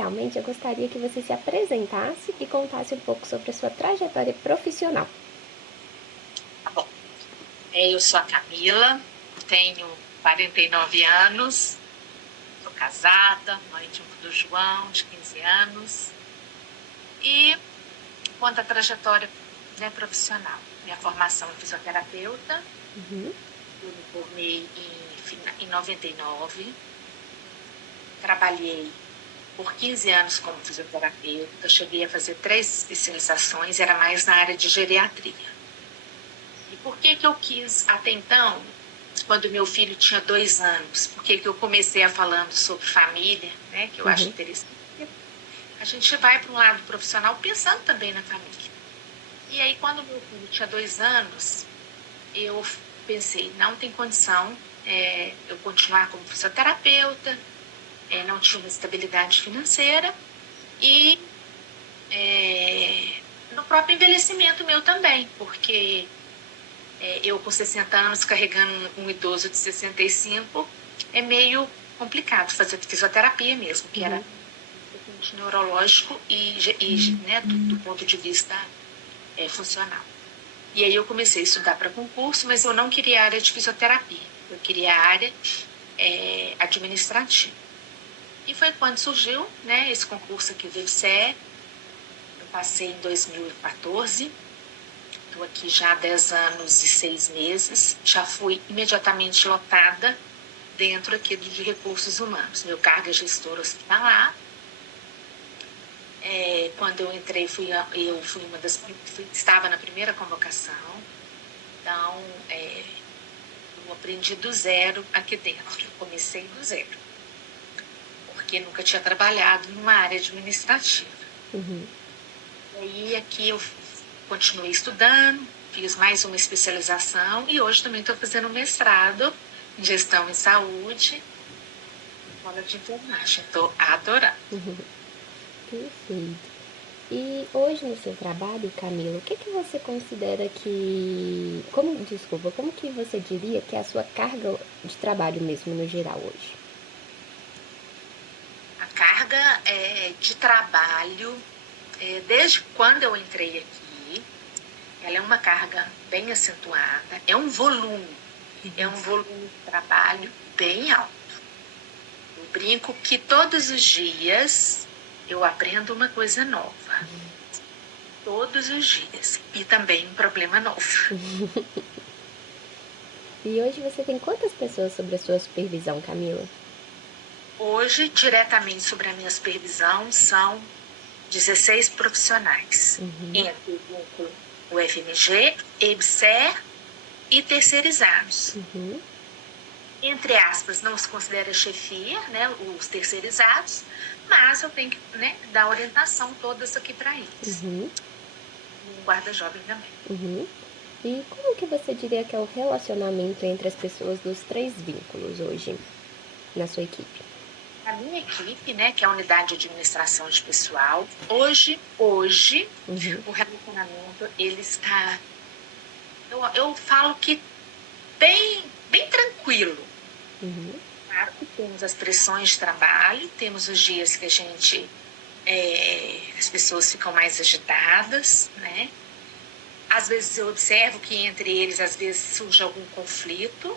inicialmente, eu gostaria que você se apresentasse e contasse um pouco sobre a sua trajetória profissional. Tá bom. Eu sou a Camila, tenho 49 anos, sou casada, mãe de um filho João, de 15 anos. E quanto à trajetória, né, profissional, minha formação é fisioterapeuta, Uhum. eu me formei em 99, trabalhei por 15 anos como fisioterapeuta, cheguei a fazer 3 especializações, era mais na área de geriatria. E por que eu quis, até então, quando meu filho tinha 2 anos, por que eu comecei a falando sobre família, né, que eu acho Uhum. interessante, a gente vai para um lado profissional pensando também na família. E aí, quando meu filho tinha 2 anos, eu pensei, não tem condição eu continuar como fisioterapeuta, não tinha uma estabilidade financeira e no próprio envelhecimento meu também, porque eu com 60 anos carregando um idoso de 65, é meio complicado fazer fisioterapia mesmo, que era neurológico e né, do ponto de vista funcional. E aí eu comecei a estudar para concurso, mas eu não queria a área de fisioterapia, eu queria a área administrativa. E foi quando surgiu, né, esse concurso aqui do IBSE. Eu passei em 2014, estou aqui já há 10 anos e 6 meses, já fui imediatamente lotada dentro aqui de recursos humanos. Meu cargo é gestora hospitalar. Quando eu entrei, eu fui estava na primeira convocação. Então, eu aprendi do zero aqui dentro. Eu comecei do zero, porque nunca tinha trabalhado numa área administrativa. Uhum. E aí, aqui eu continuei estudando, fiz mais uma especialização e hoje também estou fazendo um mestrado em gestão em saúde, escola de enfermagem. Estou adorando. Perfeito. E hoje no seu trabalho, Camila, o que você considera que... como que você diria que é a sua carga de trabalho mesmo no geral hoje? A carga de trabalho, desde quando eu entrei aqui, ela é uma carga bem acentuada, é um volume de trabalho bem alto. Eu brinco que todos os dias eu aprendo uma coisa nova. Todos os dias. E também um problema novo. E hoje você tem quantas pessoas sob a sua supervisão, Camila? Hoje, diretamente sobre a minha supervisão, são 16 profissionais. Entre o FMG, EBSER e terceirizados. Entre aspas, não se considera chefia, né, os terceirizados, mas eu tenho que, né, dar orientação todas aqui para eles. Um guarda-jovem também. E como que você diria que é o relacionamento entre as pessoas dos três vínculos hoje na sua equipe? A minha equipe, né, que é a unidade de administração de pessoal, hoje o relacionamento, ele está, eu falo que bem tranquilo. Claro que temos as pressões de trabalho, temos os dias que a gente, as pessoas ficam mais agitadas, né? Às vezes eu observo que entre eles, às vezes, surge algum conflito.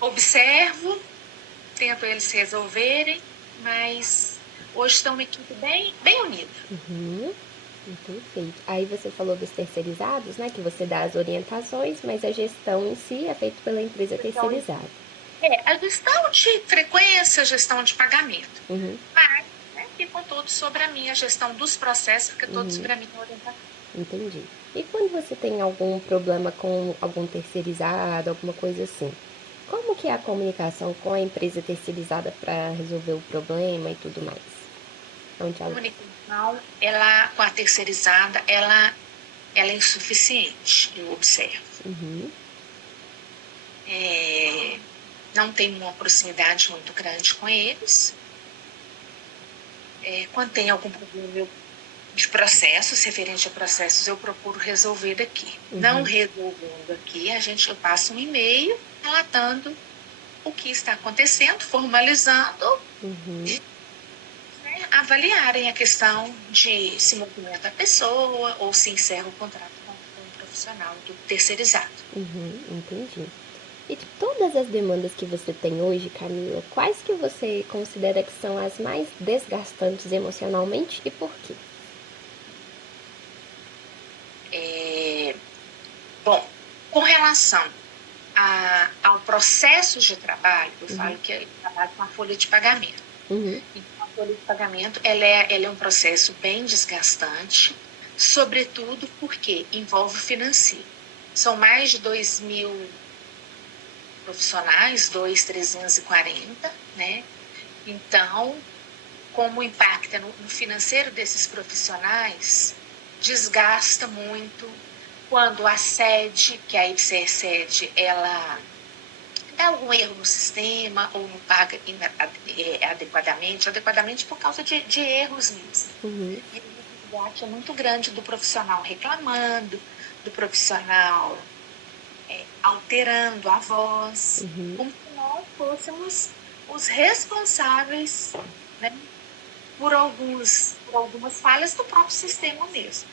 Observo, tento eles resolverem, mas hoje estão uma equipe bem unida. Perfeito. Aí você falou dos terceirizados, né? Que você dá as orientações, mas a gestão em si é feita pela empresa terceirizada. A gestão de frequência, a gestão de pagamento. Mas, né, ficam todos sobre a minha gestão dos processos, fica todos sobre a minha orientação. Entendi. E quando você tem algum problema com algum terceirizado, alguma coisa assim, como que é a comunicação com a empresa terceirizada para resolver o problema e tudo mais? A comunicação, ela, com a terceirizada, ela é insuficiente, eu observo. Não tem uma proximidade muito grande com eles. Quando tem algum problema de processos, referente a processos, eu procuro resolver daqui. Não resolvendo aqui, eu passo um e-mail relatando o que está acontecendo, formalizando. avaliarem a questão de se movimenta a pessoa ou se encerra o contrato com o profissional do terceirizado. Entendi. E de todas as demandas que você tem hoje, Camila, quais que você considera que são as mais desgastantes emocionalmente e por quê? Bom, com relação ao processo de trabalho, eu falo que eu trabalho com a folha de pagamento. Então, a folha de pagamento ela é um processo bem desgastante, sobretudo porque envolve o financeiro. São mais de 2.000 profissionais, 2.340, né? Então, como impacta no financeiro desses profissionais, desgasta muito quando a sede, que a IBCE sede, ela dá algum erro no sistema ou não paga adequadamente por causa de erros mesmo. E o desgaste é muito grande do profissional reclamando, do profissional alterando a voz, como se nós fôssemos os responsáveis, né, por algumas falhas do próprio sistema mesmo.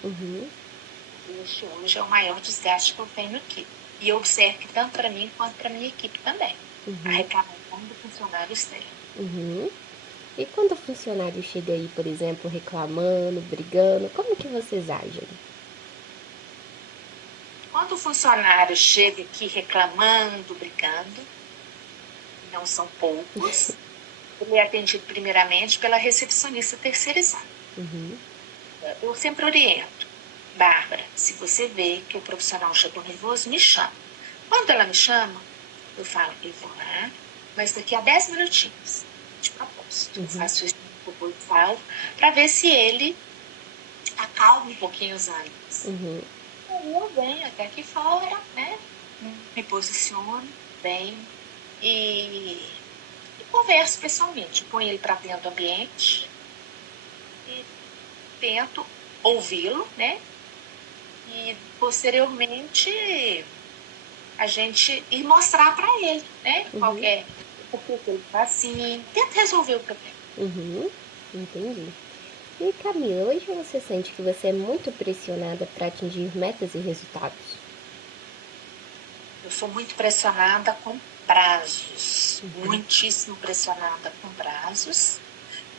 Este hoje é o maior desgaste que eu tenho aqui. E eu observo que tanto para mim quanto para minha equipe também. A reclamação do funcionário externo. E quando o funcionário chega aí, por exemplo, reclamando, brigando, como que vocês agem? Quando o funcionário chega aqui reclamando, brigando, não são poucos, ele é atendido primeiramente pela recepcionista terceirizada. Eu sempre oriento. Bárbara, se você vê que o profissional chegou nervoso, me chama. Quando ela me chama, eu falo, eu vou lá, mas daqui a 10 minutinhos, de propósito. Eu faço isso no falo, para ver se ele acalma um pouquinho os ânimos. Aí eu venho até aqui fora, né? Me posiciono bem e converso pessoalmente. Ponho ele para dentro do ambiente e tento ouvi-lo, né? E posteriormente a gente ir mostrar para ele, né? Qualquer o que ele faz assim, tenta resolver o problema. Entendi. E Camila, hoje você sente que você é muito pressionada para atingir metas e resultados? Eu sou muito pressionada com prazos, muitíssimo pressionada com prazos.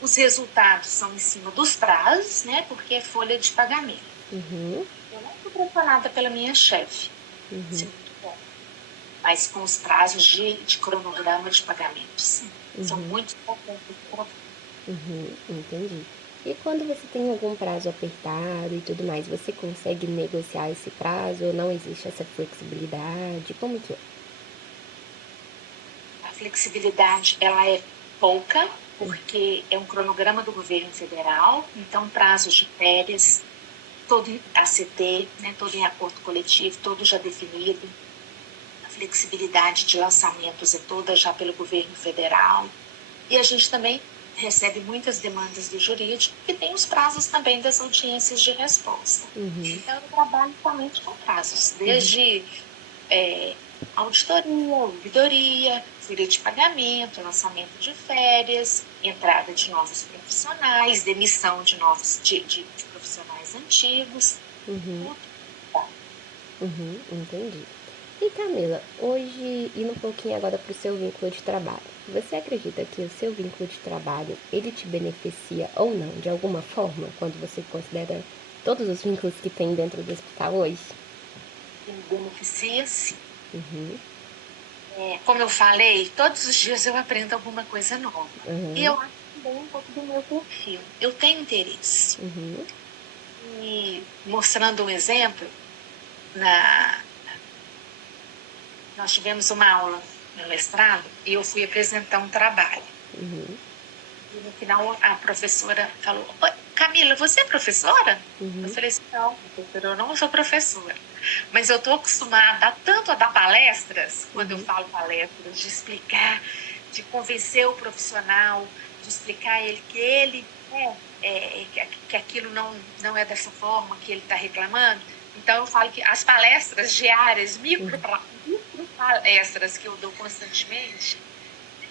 Os resultados são em cima dos prazos, né? Porque é folha de pagamento. Eu não sou pressionada pela minha chefe, isso é muito bom. Mas com os prazos de cronograma de pagamento, sim. São muito importantes para Entendi. E quando você tem algum prazo apertado e tudo mais, você consegue negociar esse prazo ou não existe essa flexibilidade? Como que é? A flexibilidade, ela é pouca, porque é um cronograma do governo federal, então prazos de férias, todo em ACT, né, todo em acordo coletivo, todo já definido. A flexibilidade de lançamentos é toda já pelo governo federal. E a gente também recebe muitas demandas do jurídico, que tem os prazos também das audiências de resposta. Então, eu trabalho somente com prazos, desde auditoria, ouvidoria, folha de pagamento, lançamento de férias, entrada de novos profissionais, demissão de profissionais antigos. Entendi. E Camila, hoje, indo um pouquinho agora para o seu vínculo de trabalho, você acredita que o seu vínculo de trabalho, ele te beneficia ou não, de alguma forma, quando você considera todos os vínculos que tem dentro do hospital hoje? Me beneficia, sim. Como eu falei, todos os dias eu aprendo alguma coisa nova. E eu acho também um pouco do meu perfil. Eu tenho interesse. E mostrando um exemplo, nós tivemos uma aula no mestrado e eu fui apresentar um trabalho. E no final a professora falou, Camila, você é professora? Eu falei assim, não, professora, eu não sou professora. Mas eu estou acostumada tanto a dar palestras, quando eu falo palestras, de explicar, de convencer o profissional, de explicar a ele que ele que aquilo não é dessa forma que ele está reclamando. Então eu falo que as palestras diárias, micro palestras que eu dou constantemente,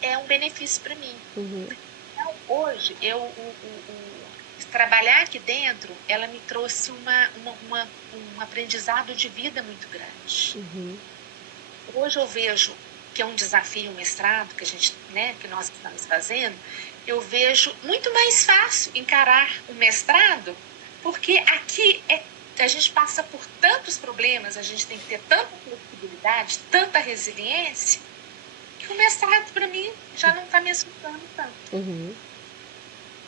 é um benefício para mim. Então, hoje, trabalhar aqui dentro, ela me trouxe um aprendizado de vida muito grande. Hoje eu vejo que é um desafio, um mestrado que nós estamos fazendo, eu vejo muito mais fácil encarar o mestrado, porque aqui a gente passa por tantos problemas, a gente tem que ter tanta flexibilidade, tanta resiliência, que o mestrado, para mim, já não está me assustando tanto.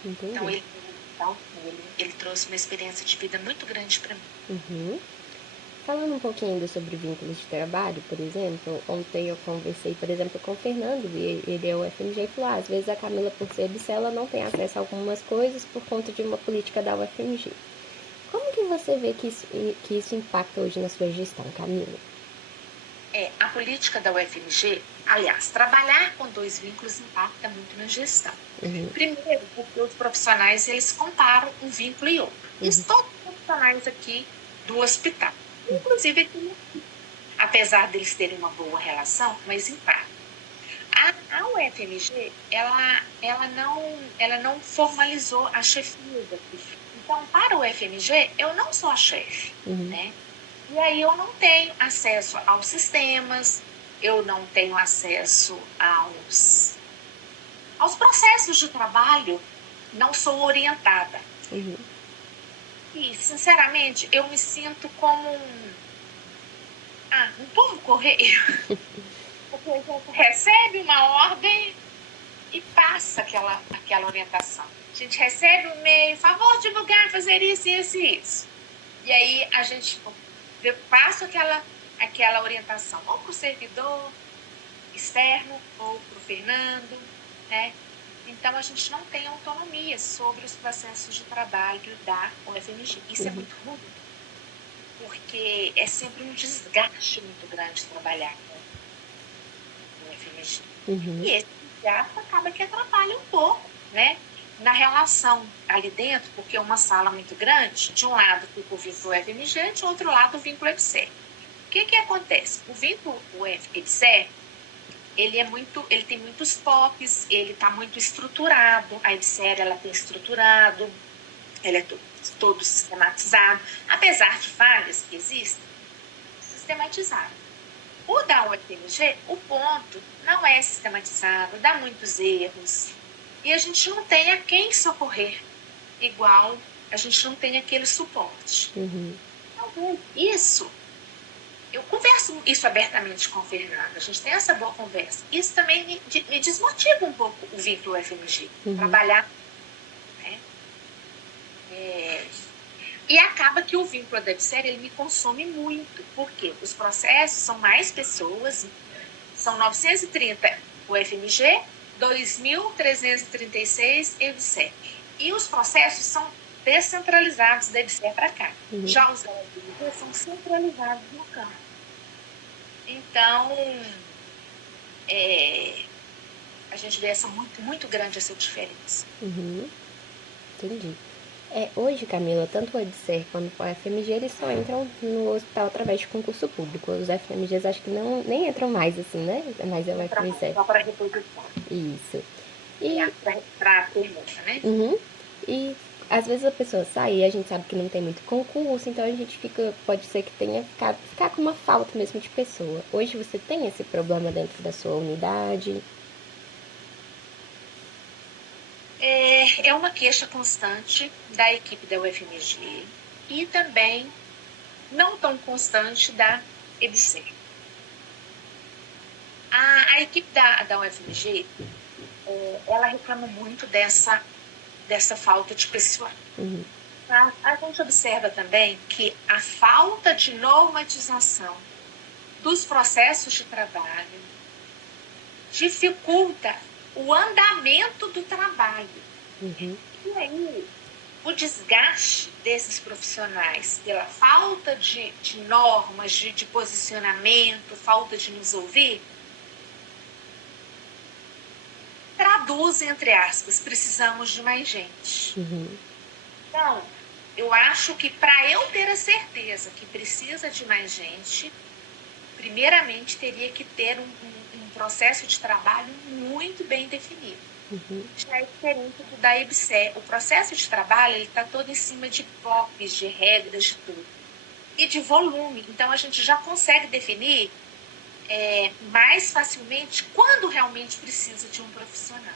Então, ele trouxe uma experiência de vida muito grande para mim. Falando um pouquinho ainda sobre vínculos de trabalho, por exemplo, ontem eu conversei, por exemplo, com o Fernando, ele é o UFMG, e falou, às vezes a Camila, por ser EBSER, ela não tem acesso a algumas coisas por conta de uma política da UFMG. Como que você vê que isso impacta hoje na sua gestão, Camila? A política da UFMG, aliás, trabalhar com 2 vínculos impacta muito na gestão. Primeiro, porque os profissionais, eles comparam um vínculo e outro. Isso todos os profissionais aqui do hospital. Inclusive aqui, apesar deles terem uma boa relação, mas impacta. A UFMG, ela não formalizou a chefia daqui. Então, para o UFMG, eu não sou a chefe, né? E aí eu não tenho acesso aos sistemas, eu não tenho acesso aos processos de trabalho, não sou orientada. E, sinceramente, eu me sinto como um povo correio. Porque a gente recebe uma ordem e passa aquela orientação. A gente recebe um e-mail, favor divulgar, fazer isso, isso e isso. E aí a gente passa aquela orientação ou para o servidor externo ou para o Fernando, né? Então a gente não tem autonomia sobre os processos de trabalho da UFMG. Isso é muito ruim, porque é sempre um desgaste muito grande trabalhar com o UFMG. E esse desgaste acaba que atrapalha um pouco, né? Na relação ali dentro, porque é uma sala muito grande, de um lado fica o vínculo UFMG, de outro lado o vínculo EBSER. O que acontece? O vínculo EBSER, ele tem muitos POPs, ele está muito estruturado, a EBSER ela tem estruturado, ele é todo sistematizado, apesar de falhas que existem, sistematizado. O da UFMG, o ponto não é sistematizado, dá muitos erros, e a gente não tem a quem socorrer, igual a gente não tem aquele suporte. Então, eu converso isso abertamente com o Fernando, a gente tem essa boa conversa. Isso também me desmotiva um pouco o vínculo UFMG, trabalhar, né? E acaba que o vínculo da EBSER, ele me consome muito, porque os processos são mais pessoas, são 930 UFMG, 2.336 EBSER. E os processos são descentralizados da EBSER para cá. Já os da UFMG são centralizados no campo. Então, a gente vê muito grande essa diferença. Entendi. Hoje, Camila, tanto o EBSER quanto o UFMG, eles só entram no hospital através de concurso público. Os FMGs acho que nem entram mais, assim, né? Mas é o UFMG. Só para reposição. Isso. Para a pergunta, né? E às vezes a pessoa sai e a gente sabe que não tem muito concurso, então a gente pode ser que tenha ficar com uma falta mesmo de pessoa. Hoje você tem esse problema dentro da sua unidade? É uma queixa constante da equipe da UFMG e também não tão constante da EBSER. A equipe da UFMG, ela reclama muito dessa falta de pessoal. A gente observa também que a falta de normatização dos processos de trabalho dificulta o andamento do trabalho. E aí, o desgaste desses profissionais pela falta de normas, de posicionamento, falta de nos ouvir, traduz, entre aspas, precisamos de mais gente. Então, eu acho que para eu ter a certeza que precisa de mais gente, primeiramente teria que ter um processo de trabalho muito bem definido. já é diferente do da EBSER. O processo de trabalho ele está todo em cima de POPs, de regras, de tudo. E de volume. Então, a gente já consegue definir mais facilmente quando realmente precisa de um profissional.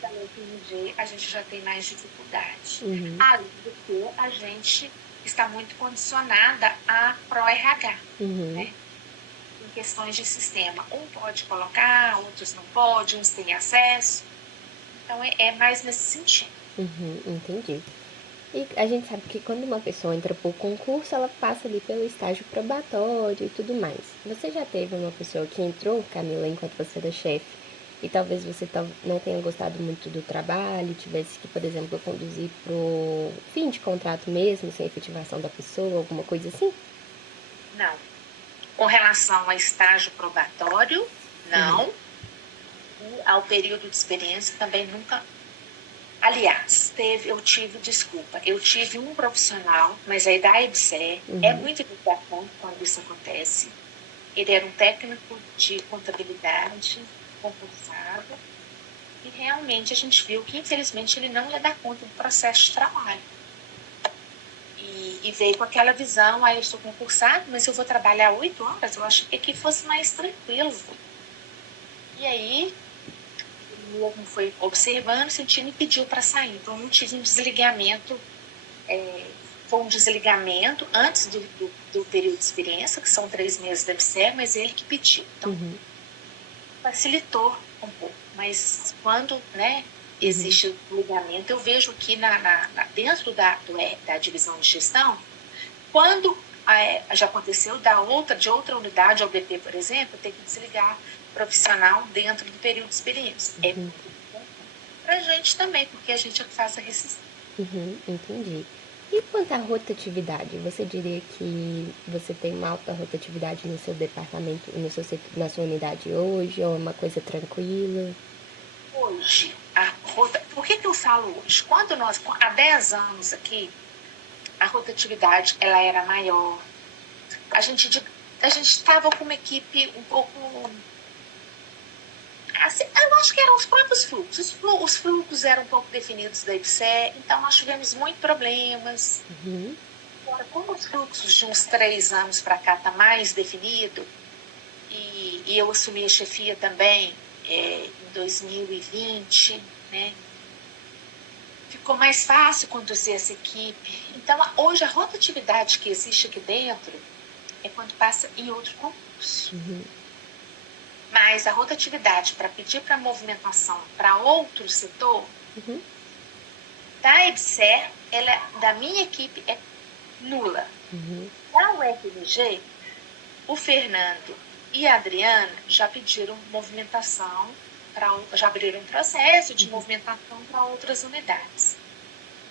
Da UFMG, a gente já tem mais dificuldade. Além do que a gente está muito condicionada a ProRH, né? Em questões de sistema. Um pode colocar, outros não podem, uns têm acesso. Então, é mais nesse sentido. Entendi. E a gente sabe que quando uma pessoa entra por concurso, ela passa ali pelo estágio probatório e tudo mais. Você já teve uma pessoa que entrou, Camila, enquanto você era chefe, e talvez você não tenha gostado muito do trabalho, tivesse que, por exemplo, conduzir pro fim de contrato mesmo, sem efetivação da pessoa, alguma coisa assim? Não. Com relação a estágio probatório, não. E ao período de experiência também nunca. Aliás, eu tive um profissional, mas aí da EBSER, é muito importante quando isso acontece. Ele era um técnico de contabilidade, concursado, e realmente a gente viu que, infelizmente, ele não ia dar conta do processo de trabalho. E veio com aquela visão, eu sou concursado, mas eu vou trabalhar 8 horas, eu achei que fosse mais tranquilo. E aí, ele mesmo foi observando, sentindo e pediu para sair. Então, não tive um desligamento, foi um desligamento antes do período de experiência, que são 3 meses da EBSER, mas ele que pediu. Então, facilitou um pouco. Mas quando, existe o desligamento, eu vejo aqui dentro da divisão de gestão, quando já aconteceu de outra unidade, OBP, por exemplo, tem que desligar profissional dentro do período de experiência. É muito importante para a gente também, porque a gente é que faz a rescisão. Entendi. E quanto à rotatividade, você diria que você tem uma alta rotatividade no seu departamento, na sua unidade hoje, ou é uma coisa tranquila? Hoje, por que eu falo hoje? Quando há 10 anos aqui, a rotatividade ela era maior. A gente estava com uma equipe um pouco. Assim, eu acho que eram os próprios fluxos. Os fluxos eram um pouco definidos da IBSE, então nós tivemos muitos problemas. Agora, como os fluxos de uns 3 anos para cá está mais definido, e eu assumi a chefia também em 2020, né? Ficou mais fácil conduzir essa equipe. Então, hoje, a rotatividade que existe aqui dentro é quando passa em outro concurso. Mas a rotatividade para pedir para movimentação para outro setor, da EBSER, da minha equipe, é nula. Da UFMG, o Fernando e a Adriana já pediram movimentação, já abriram um processo de movimentação para outras unidades.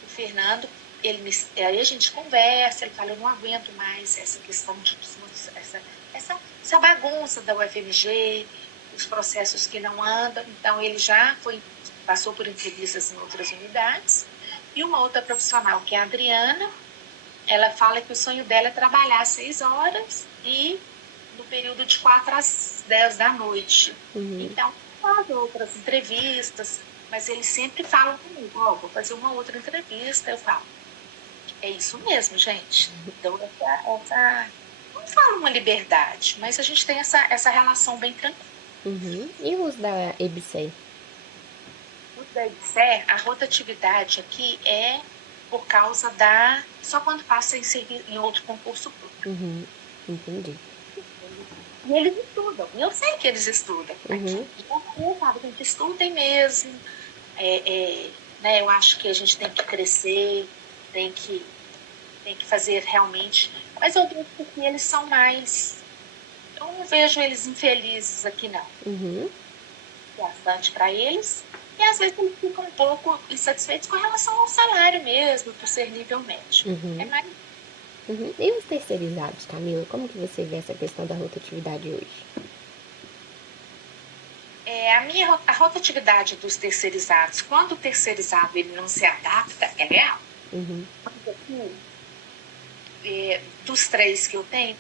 O Fernando, aí a gente conversa, ele fala, eu não aguento mais essa questão de essa bagunça da UFMG, os processos que não andam. Então, ele já passou por entrevistas em outras unidades. E uma outra profissional, que é a Adriana, ela fala que o sonho dela é trabalhar 6 horas e no período de 4 às 10 da noite. Então, faz outras entrevistas, mas eles sempre falam comigo, vou fazer uma outra entrevista. Eu falo, é isso mesmo, gente. Então, não falo uma liberdade, mas a gente tem essa relação bem tranquila. E os da EBSER? Os da EBSER, a rotatividade aqui é por causa só quando passa em outro concurso público. Entendi. E eles estudam, e eu sei que eles estudam. Aqui, que estudem mesmo. Eu acho que a gente tem que crescer, tem que fazer realmente. Mas eu vejo que eles são mais. Eu não vejo eles infelizes aqui, não. Bastante para eles. E às vezes eles ficam um pouco insatisfeitos com relação ao salário mesmo, por ser nível médio. É mais. E os terceirizados, Camila? Como que você vê essa questão da rotatividade hoje? A rotatividade dos terceirizados, quando o terceirizado ele não se adapta, é real. Dos 3 que eu tenho,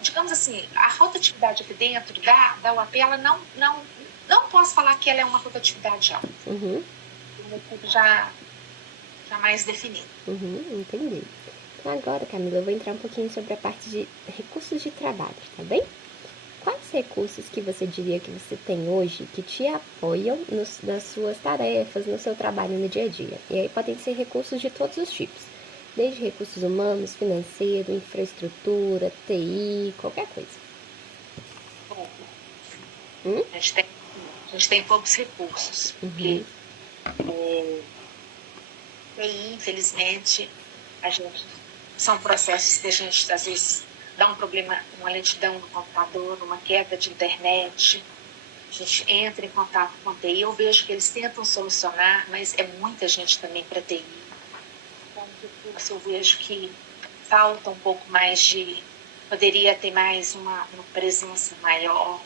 digamos assim, a rotatividade aqui dentro da UAP, ela não posso falar que ela é uma rotatividade alta. Uma equipe já mais definida. Entendi. Então agora, Camila, eu vou entrar um pouquinho sobre a parte de recursos de trabalho, tá bem? Quais recursos que você diria que você tem hoje que te apoiam nas suas tarefas, no seu trabalho no dia a dia? E aí podem ser recursos de todos os tipos, desde recursos humanos, financeiro, infraestrutura, TI, qualquer coisa. A gente tem poucos recursos, porque TI, infelizmente, são processos que a gente, às vezes, dá um problema, uma lentidão no computador, uma queda de internet, a gente entra em contato com a TI, eu vejo que eles tentam solucionar, mas é muita gente também para TI. Então, eu vejo que falta um pouco mais poderia ter mais uma presença maior.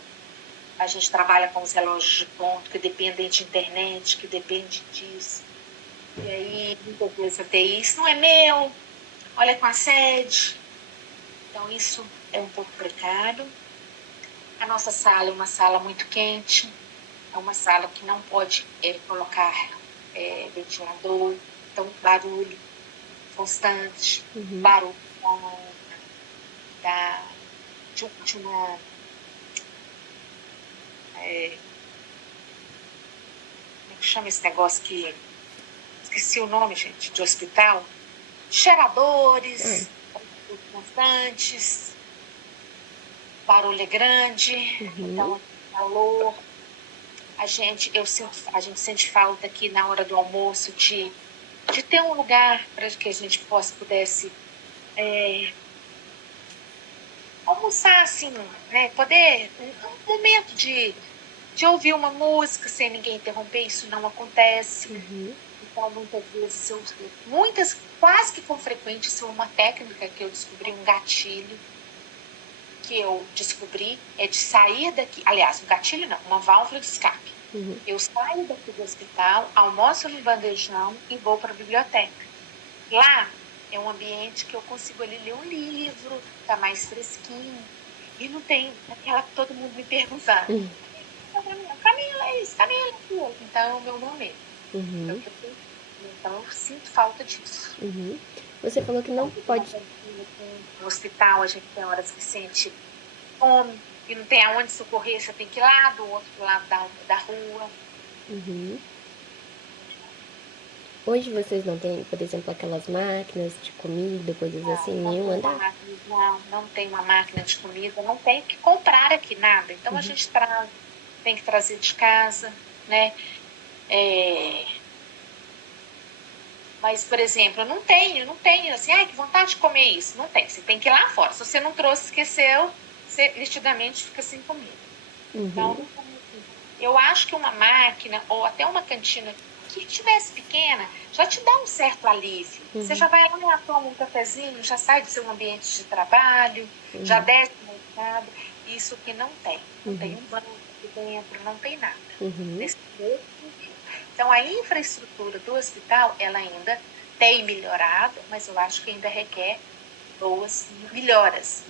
A gente trabalha com os relógios de ponto, que dependem de internet, que depende disso. E aí, muitas vezes a TI, isso não é meu, olha com a sede. Então, isso é um pouco precário. A nossa sala é uma sala muito quente, é uma sala que não pode colocar ventilador, então barulho constante, barulho de uma... como é que chama esse negócio que... Esqueci o nome, gente, de hospital. Cheiradores constantes, barulho é grande, então calor. A gente sente falta aqui na hora do almoço de ter um lugar para que a gente pudesse almoçar assim, né? Poder um momento de ouvir uma música sem ninguém interromper, isso não acontece. Então, quase que com frequência, isso é uma técnica que eu descobri, um gatilho que eu descobri, é de sair daqui, aliás, um gatilho não, uma válvula de escape. Eu saio daqui do hospital, almoço no bandejão e vou para a biblioteca. Lá é um ambiente que eu consigo ali ler um livro, tá mais fresquinho, e não tem aquela que todo mundo me perguntando. Camila, é isso, Camila, é aquilo. Então, é o meu momento. Então, eu sinto falta disso. Você falou que não pode... No hospital, a gente tem horas que sente fome e não tem aonde socorrer, você tem que ir lá do outro lado da rua. Hoje vocês não têm, por exemplo, aquelas máquinas de comida, coisas assim, nenhum andar? Não tem uma máquina de comida, não tem que comprar aqui nada. Então, a gente tem que trazer de casa, né? Mas, por exemplo, eu não tenho assim, que vontade de comer isso. Não tem, você tem que ir lá fora. Se você não trouxe, esqueceu, você nitidamente fica sem comida. Então, eu acho que uma máquina ou até uma cantina que estivesse pequena já te dá um certo alívio. Você já vai lá, toma um cafezinho, já sai do seu ambiente de trabalho, já desce no mercado. Isso que não tem. Não tem um banco aqui dentro, não tem nada. Então, a infraestrutura do hospital, ela ainda tem melhorado, mas eu acho que ainda requer boas melhoras.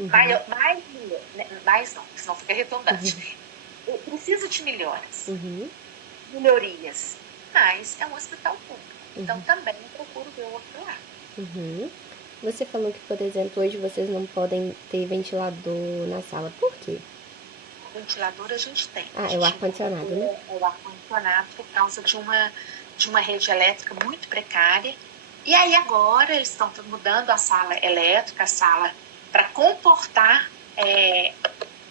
Mais não, senão fica redundante. Precisa de melhoras. Melhorias. Mas é um hospital público. Então, também procuro ver o outro lado. Você falou que, por exemplo, hoje vocês não podem ter ventilador na sala. Por quê? Ventilador a gente tem. É o ar-condicionado, né? É o ar-condicionado por causa de uma rede elétrica muito precária. E aí agora eles estão mudando a sala elétrica, a sala para comportar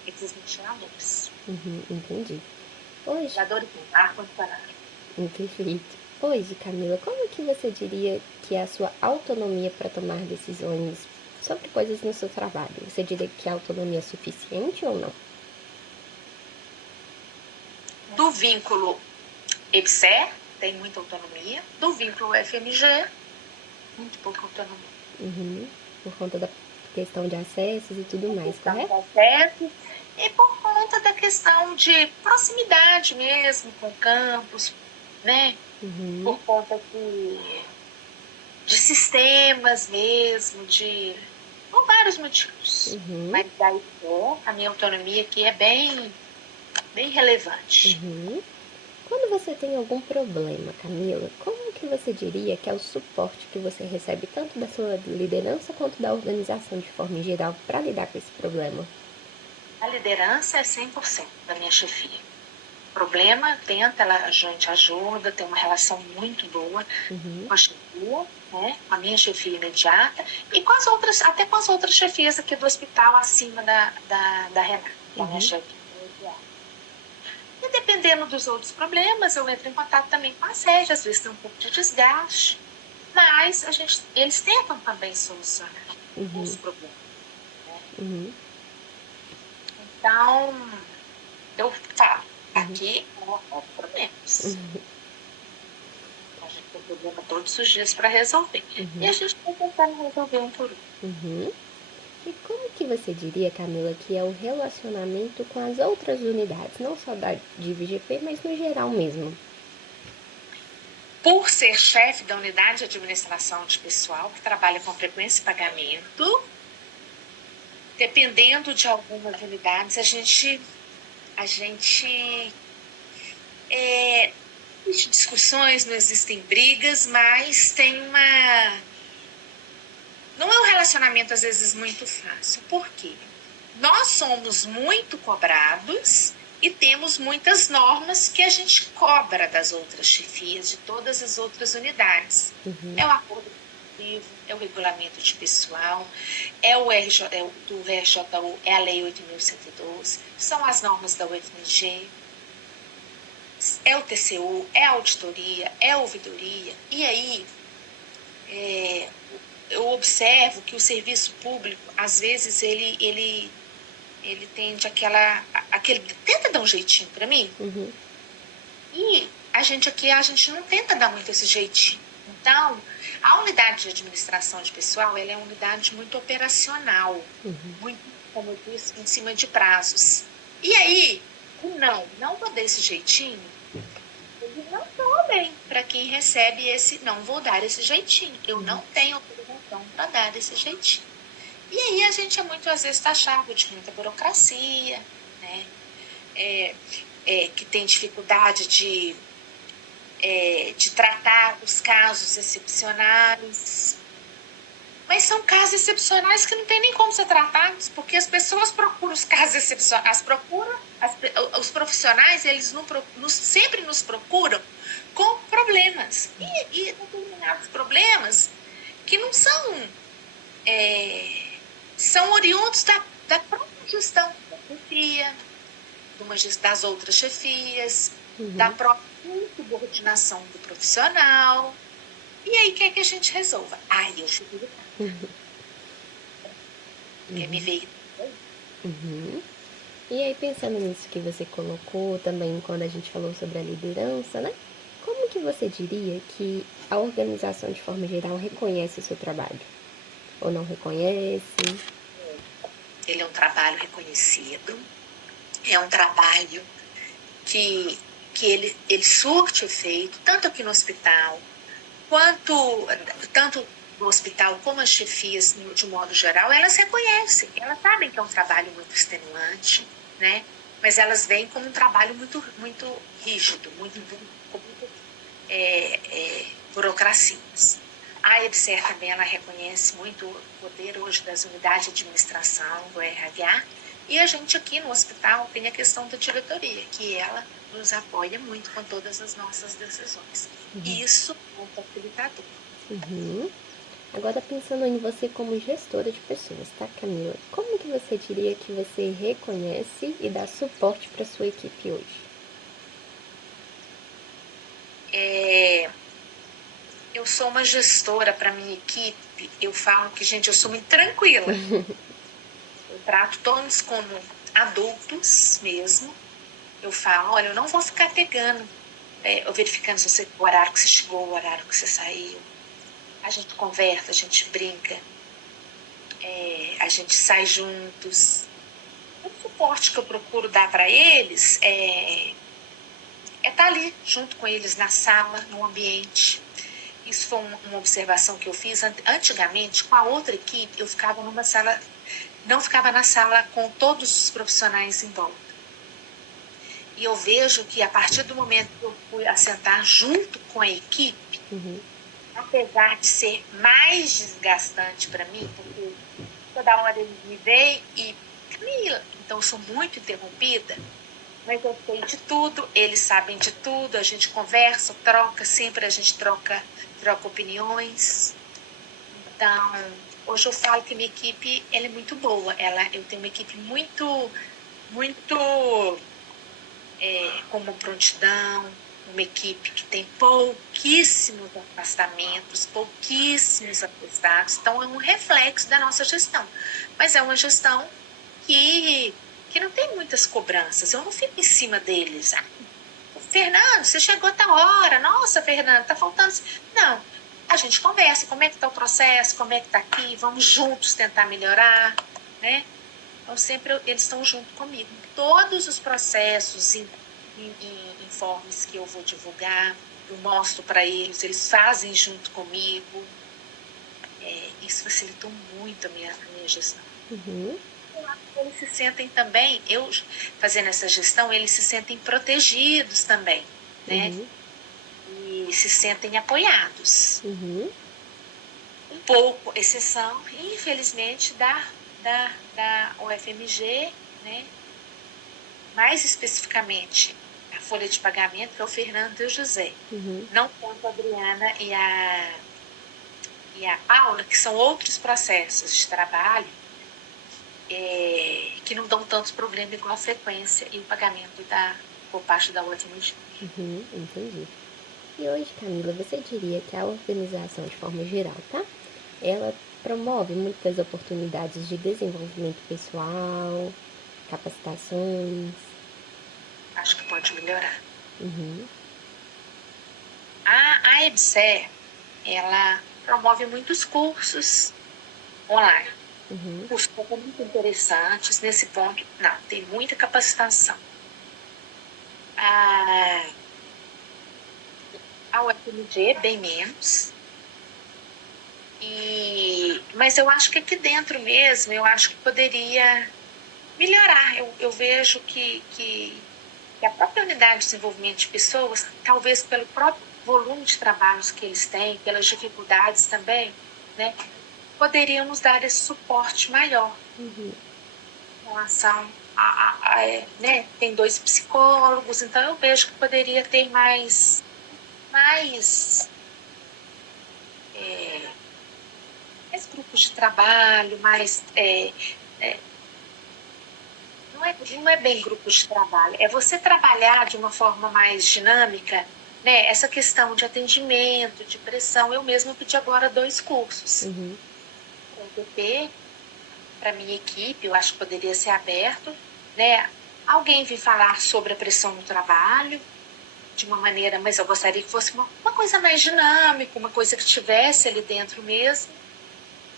esses ventiladores. Entendi. Hoje... Ventilador e ar-condicionado. Perfeito. Hoje, Camila, como que você diria que é a sua autonomia para tomar decisões sobre coisas no seu trabalho? Você diria que a autonomia é suficiente ou não? Do vínculo EBSER, tem muita autonomia. Do vínculo FMG, muito pouca autonomia. Por conta da questão de acessos e tudo mais, correto? Acessos, e por conta da questão de proximidade mesmo com o campus, né? Por conta de sistemas mesmo, por vários motivos. Mas daí a minha autonomia aqui é bem bem relevante. Quando você tem algum problema, Camila, como que você diria que é o suporte que você recebe tanto da sua liderança quanto da organização de forma geral para lidar com esse problema? A liderança é 100% da minha chefia. Problema, tenta, a gente ajuda, tem uma relação muito boa com a chefia, né? Com a minha chefia imediata e com as outras, até com as outras chefias aqui do hospital acima da Renata, que é a minha chefe imediata. E dependendo dos outros problemas, eu entro em contato também com a sede, às vezes tem um pouco de desgaste, mas eles tentam também solucionar os problemas. Né? Então, eu falo, aqui há problemas. A gente tem problema todos os dias para resolver. E a gente está tentando resolver um por um. E como que você diria, Camila, que é o relacionamento com as outras unidades, não só de VGP, mas no geral mesmo? Por ser chefe da unidade de administração de pessoal, que trabalha com frequência e pagamento, dependendo de algumas unidades, a gente existe discussões, não existem brigas, mas tem uma... Não é um relacionamento, às vezes, muito fácil. Por quê? Nós somos muito cobrados e temos muitas normas que a gente cobra das outras chefias, de todas as outras unidades. É o acordo coletivo, é o regulamento de pessoal, é o do RJU, é a Lei 8.112, são as normas da UFMG, é o TCU, é a auditoria, é a ouvidoria. E aí, eu observo que o serviço público, às vezes, ele tende tenta dar um jeitinho para mim. E a gente não tenta dar muito esse jeitinho. Então, a unidade de administração de pessoal, ela é uma unidade muito operacional, muito, como eu disse, em cima de prazos. E aí, não vou dar esse jeitinho, ele não soa bem para quem recebe não vou dar esse jeitinho. Eu não tenho autorização para dar esse jeitinho. E aí a gente é muito, às vezes, taxado de muita burocracia, né? Que tem dificuldade de tratar os casos excepcionais. Mas são casos excepcionais que não tem nem como ser tratados, porque as pessoas procuram os casos excepcionais, os profissionais, eles sempre nos procuram com problemas. E determinados problemas que não são... são oriundos da própria gestão da chefia, das outras chefias, da própria subordinação do profissional. E aí, quer que a gente resolva? Eu fico irritada. Quer me ver? E aí, pensando nisso que você colocou também, quando a gente falou sobre a liderança, né? Como que você diria que a organização, de forma geral, reconhece o seu trabalho? Ou não reconhece? Ele é um trabalho reconhecido, é um trabalho que ele surte efeito, tanto aqui no hospital, tanto no hospital como as chefias, de modo geral, elas reconhecem, elas sabem que é um trabalho muito extenuante, né? Mas elas veem como um trabalho muito, muito rígido, com burocracias. A EBSER também ela reconhece muito o poder hoje das unidades de administração, do RH, e a gente aqui no hospital tem a questão da diretoria, que ela nos apoia muito com todas as nossas decisões. Isso é um facilitador. Agora, pensando em você como gestora de pessoas, tá, Camila? Como que você diria que você reconhece e dá suporte para sua equipe hoje? Eu sou uma gestora para minha equipe. Eu falo que, gente, eu sou muito tranquila. Eu trato todos como adultos mesmo. Eu falo, olha, eu não vou ficar pegando, verificando se o horário que você chegou, o horário que você saiu. A gente conversa, a gente brinca, a gente sai juntos. O suporte que eu procuro dar para eles é estar ali junto com eles na sala, no ambiente. Isso foi uma observação que eu fiz antigamente com a outra equipe. Eu ficava numa sala, não ficava na sala com todos os profissionais em volta. E eu vejo que a partir do momento que eu fui assentar junto com a equipe, apesar de ser mais desgastante para mim, porque toda hora eles me veem e Camila, então eu sou muito interrompida, mas eu sei de tudo, eles sabem de tudo, a gente conversa, troca, sempre a gente troca opiniões. Então, hoje eu falo que minha equipe ela é muito boa. Eu tenho uma equipe muito com uma prontidão, uma equipe que tem pouquíssimos afastamentos, pouquíssimos atestados. Então, é um reflexo da nossa gestão. Mas é uma gestão que não tem muitas cobranças. Eu não fico em cima deles. Fernando, você chegou a tal hora. Nossa, Fernando, tá faltando... Não, a gente conversa. Como é que tá o processo? Como é que tá aqui? Vamos juntos tentar melhorar, né? Então, sempre eles estão junto comigo. Todos os processos, informes que eu vou divulgar, eu mostro para eles fazem junto comigo. Isso facilitou muito a minha gestão. Eles se sentem também, eu fazendo essa gestão, eles se sentem protegidos também, né? E se sentem apoiados. Um pouco exceção, infelizmente, da UFMG, né? Mais especificamente, a folha de pagamento, que é o Fernando e o José. Não tanto a Adriana e a Paula, que são outros processos de trabalho que não dão tantos problemas igual a frequência e o pagamento por parte da UFMG. Entendi. E hoje, Camila, você diria que a organização, de forma geral, tá? Ela promove muitas oportunidades de desenvolvimento pessoal, capacitações? Acho que pode melhorar. A EBSER, ela promove muitos cursos online. Cursos muito interessantes nesse ponto. Não, tem muita capacitação. A UFMG, bem menos. Mas eu acho que aqui dentro mesmo, eu acho que poderia melhorar. Eu vejo que a própria unidade de desenvolvimento de pessoas, talvez pelo próprio volume de trabalhos que eles têm, pelas dificuldades também, né, poderíamos dar esse suporte maior em relação né, tem 2 psicólogos, então eu vejo que poderia ter mais grupos de trabalho, não é bem grupos de trabalho, é você trabalhar de uma forma mais dinâmica, né? Essa questão de atendimento, de pressão. Eu mesma pedi agora 2 cursos. O PP, para minha equipe, eu acho que poderia ser aberto, né? Alguém vir falar sobre a pressão no trabalho, de uma maneira, mas eu gostaria que fosse uma coisa mais dinâmica, uma coisa que estivesse ali dentro mesmo.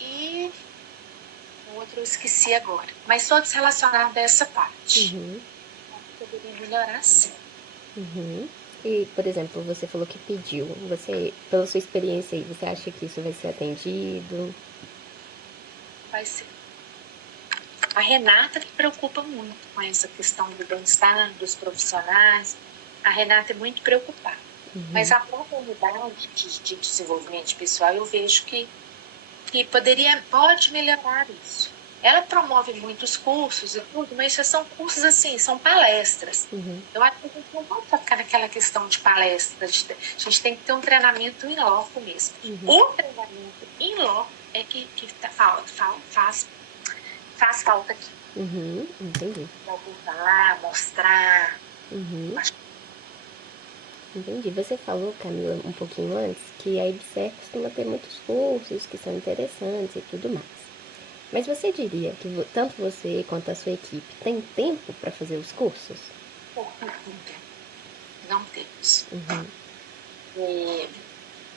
E o outro eu esqueci agora, mas todos relacionados a essa parte. Poderia melhorar, sim. E, por exemplo, você falou que pediu. Você, pela sua experiência aí, você acha que isso vai ser atendido? Vai ser. A Renata que preocupa muito com essa questão do bem-estar dos profissionais. A Renata é muito preocupada. Mas a própria unidade de desenvolvimento pessoal, eu vejo que pode melhorar isso. Ela promove muitos cursos e tudo, mas são cursos assim, são palestras. Eu acho que a gente não pode ficar naquela questão de palestra. A gente tem que ter um treinamento em loco mesmo. O treinamento em loco é que faz falta aqui. Entendi. Falar, mostrar. Entendi. Você falou, Camila, um pouquinho antes, que a EBSER costuma ter muitos cursos que são interessantes e tudo mais. Mas você diria que tanto você quanto a sua equipe tem tempo para fazer os cursos? Não temos.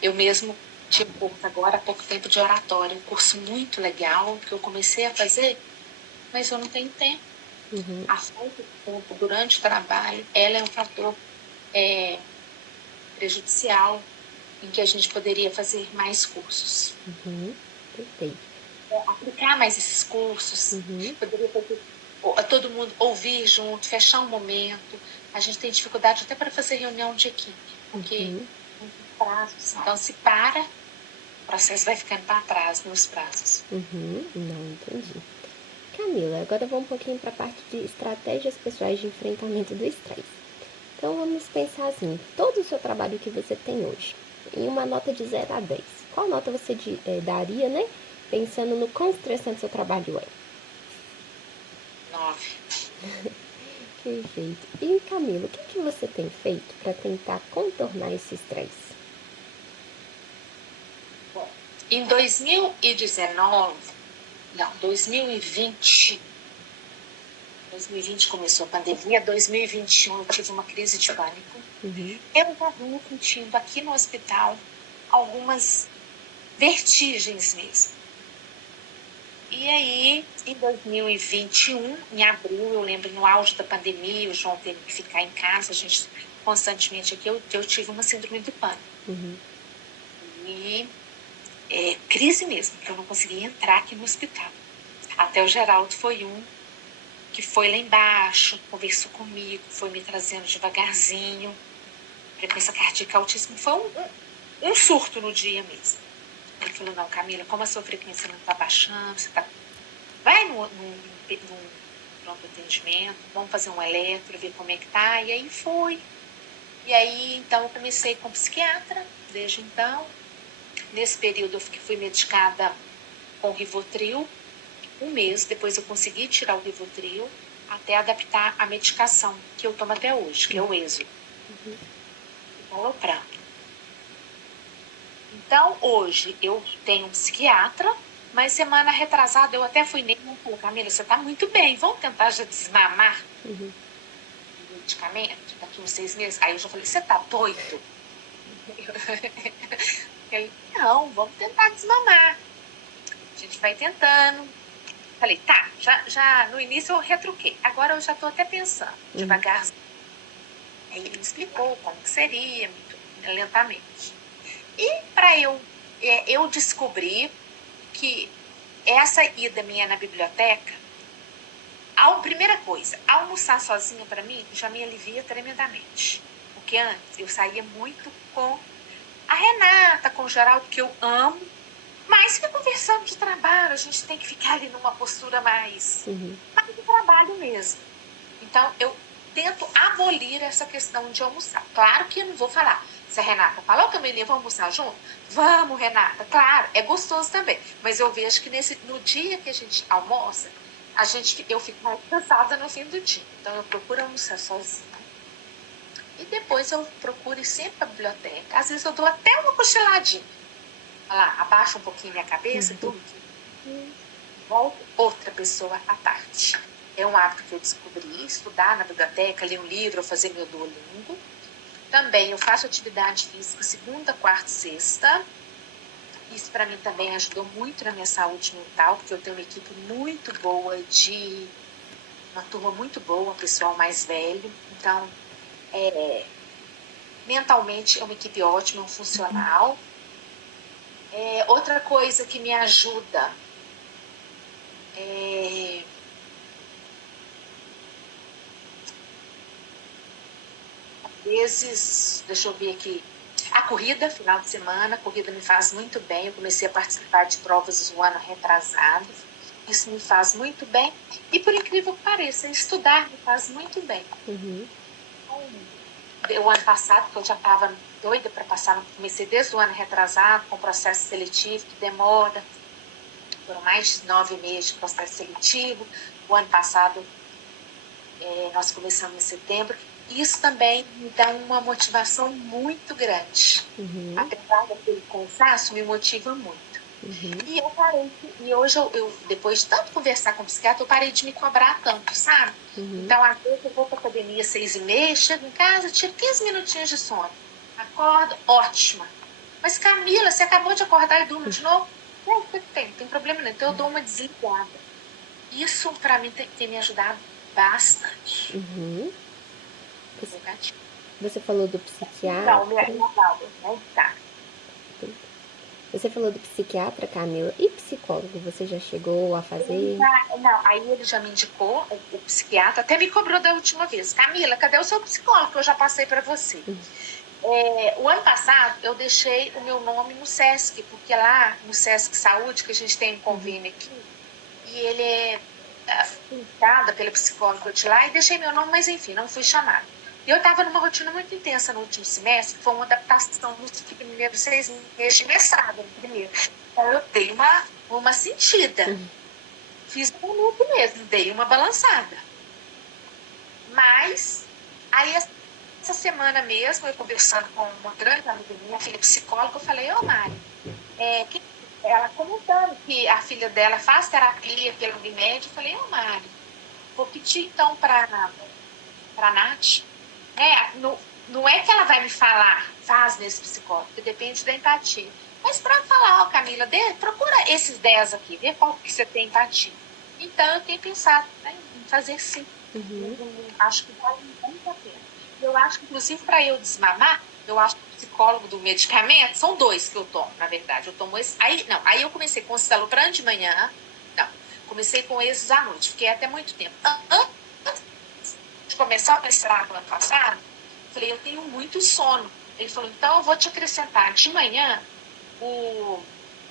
Eu mesmo tive curso agora há pouco tempo de oratório, um curso muito legal que eu comecei a fazer, mas eu não tenho tempo. A falta de tempo durante o trabalho, ela é um fator prejudicial em que a gente poderia fazer mais cursos. Perfeito. Aplicar mais esses cursos, poderia fazer todo mundo ouvir junto, fechar um momento, a gente tem dificuldade até para fazer reunião de equipe, porque muitos prazos. Então, se para, o processo vai ficando para trás nos prazos. Não entendi. Camila, agora vou um pouquinho para a parte de estratégias pessoais de enfrentamento do estresse. Então vamos pensar assim, todo o seu trabalho que você tem hoje, em uma nota de 0 a 10, qual nota você daria, né? Pensando no quão estressante seu trabalho é. 9. Perfeito. E Camila, o que você tem feito para tentar contornar esse estresse? Bom, em 2020 começou a pandemia, 2021 eu tive uma crise de pânico. Eu estava sentindo aqui no hospital algumas vertigens mesmo. E aí, em 2021, em abril, eu lembro, no auge da pandemia, o João teve que ficar em casa, a gente constantemente aqui, eu tive uma síndrome do pânico. E crise mesmo, que eu não conseguia entrar aqui no hospital. Até o Geraldo foi um que foi lá embaixo, conversou comigo, foi me trazendo devagarzinho. Frequência cardíaca altíssima, foi um surto no dia mesmo. Ele falou, não, Camila, como a sua frequência não está baixando, você vai num pronto atendimento, vamos fazer um eletro, ver como é que tá. E aí foi. E aí, então, eu comecei com psiquiatra, desde então. Nesse período, eu fui medicada com Rivotril. Um mês, depois eu consegui tirar o Rivotril, até adaptar a medicação que eu tomo até hoje, que é o Exo. Holopram. Então, hoje, eu tenho um psiquiatra, mas semana retrasada eu até fui nele e falei, Camila, você está muito bem, vamos tentar já desmamar o medicamento daqui uns 6 meses? Aí eu já falei, você está doido? Ele, não, vamos tentar desmamar. A gente vai tentando. Falei, tá, já no início eu retruquei. Agora eu já estou até pensando, devagarzinho. Aí ele me explicou como que seria, muito lentamente. E para eu descobri que essa ida minha na biblioteca, primeira coisa, almoçar sozinha para mim já me alivia tremendamente. Porque antes eu saía muito com a Renata, com o Geraldo, que eu amo, mas fica conversando de trabalho, a gente tem que ficar ali numa postura mais de trabalho mesmo. Então, eu tento abolir essa questão de almoçar. Claro que eu não vou falar. Se a Renata falou que eu me levo almoçar junto, vamos, Renata. Claro, é gostoso também. Mas eu vejo que no dia que a gente almoça, eu fico mais cansada no fim do dia. Então, eu procuro almoçar sozinha. E depois eu procuro ir sempre para a biblioteca. Às vezes eu dou até uma cochiladinha. Olha lá, abaixo um pouquinho minha cabeça, durmo. Volto outra pessoa à tarde. É um hábito que eu descobri, estudar na biblioteca, ler um livro, fazer meu Duolingo. Também eu faço atividade física segunda, quarta e sexta. Isso para mim também ajudou muito na minha saúde mental, porque eu tenho uma equipe muito boa, uma turma muito boa, um pessoal mais velho. Então, mentalmente é uma equipe ótima, um funcional. Outra coisa que me ajuda às vezes, deixa eu ver aqui, a corrida, final de semana, a corrida me faz muito bem. Eu comecei a participar de provas o ano retrasado. Isso me faz muito bem. E por incrível que pareça, estudar me faz muito bem. O ano passado, que eu já estava doida para passar, comecei desde o ano retrasado, com processo seletivo, que demora. Foram mais de 9 meses de processo seletivo. O ano passado, nós começamos em setembro. Isso também me dá uma motivação muito grande. Apesar daquele cansaço, me motiva muito. E eu parei, e hoje depois de tanto conversar com o psiquiatra, eu parei de me cobrar tanto, sabe? Então, às vezes eu vou para a academia 6h30, chego em casa, tiro 15 minutinhos de sono. Acordo, ótima. Mas Camila, você acabou de acordar e durmo de novo? Não tem problema não. Então eu dou uma desligada. Isso para mim tem me ajudado bastante. Você falou do psiquiatra. Não, minha aula, tá. Você falou do psiquiatra, Camila, e psicólogo, você já chegou a fazer? Não, aí ele já me indicou, o psiquiatra até me cobrou da última vez. Camila, cadê o seu psicólogo que eu já passei para você? O ano passado eu deixei o meu nome no SESC, porque lá no SESC Saúde, que a gente tem um convênio aqui, e ele é indicada pela psicóloga de lá, e deixei meu nome, mas enfim, não fui chamada. E eu estava numa rotina muito intensa no último semestre, que foi uma adaptação nos primeiros 6 meses de mestrado, no primeiro. Então eu dei uma sentida. Fiz um minuto mesmo, dei uma balançada. Mas, aí essa semana mesmo, eu conversando com uma grande amiga minha, filha psicóloga, eu falei, Mari, ela comentando que a filha dela faz terapia pelo remédio, eu falei, Mari, vou pedir então para a Nath, não é que ela vai me falar, faz nesse psicólogo, porque depende da empatia. Mas para falar, Camila, procura esses 10 aqui, vê qual que você tem empatia. Então, eu tenho pensado em fazer sim. Acho que vale muito a pena. Eu acho que, inclusive, para eu desmamar, eu acho que o psicólogo do medicamento, são 2 que eu tomo, na verdade. Eu tomo esse. Aí eu comecei com o citalopram de manhã. Não, comecei com esses à noite. Fiquei até muito tempo. Antes de começar o mestrado no ano passado, falei, eu tenho muito sono. Ele falou, então eu vou te acrescentar de manhã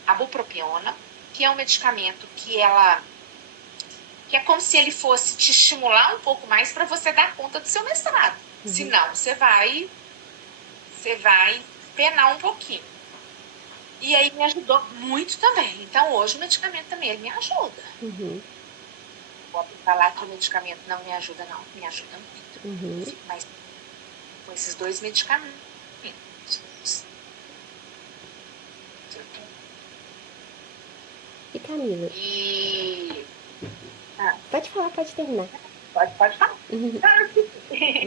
a bupropiona, que é um medicamento que é como se ele fosse te estimular um pouco mais para você dar conta do seu mestrado. Senão, você vai penar um pouquinho. E aí me ajudou muito também. Então, hoje o medicamento também ele me ajuda. Pode falar que o medicamento não me ajuda, não. Me ajuda muito. Fico mais com esses 2 medicamentos. E Camila? Pode falar, pode terminar. Pode falar.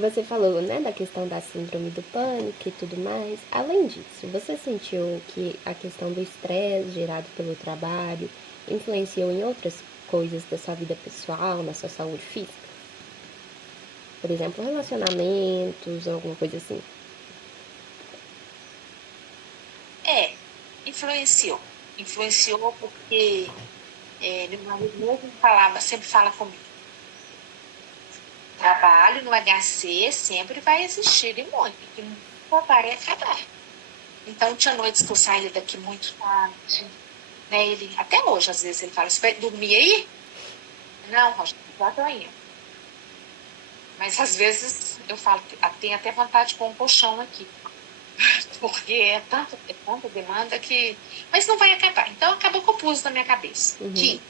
Você falou, né, da questão da síndrome do pânico e tudo mais. Além disso, você sentiu que a questão do estresse gerado pelo trabalho influenciou em outras coisas da sua vida pessoal, na sua saúde física? Por exemplo, relacionamentos, alguma coisa assim? Influenciou. Influenciou porque meu marido mesmo sempre fala comigo. Trabalho no HC sempre vai existir e muito, que nunca vai acabar. Então, tinha noites que eu saía daqui muito tarde, né? Ele, até hoje, às vezes, ele fala, você vai dormir aí? Não, Roger, já tô indo. Mas, às vezes, eu falo, tem até vontade de pôr um colchão aqui. Porque é tanta demanda que... Mas não vai acabar. Então, acabou que eu pus na minha cabeça que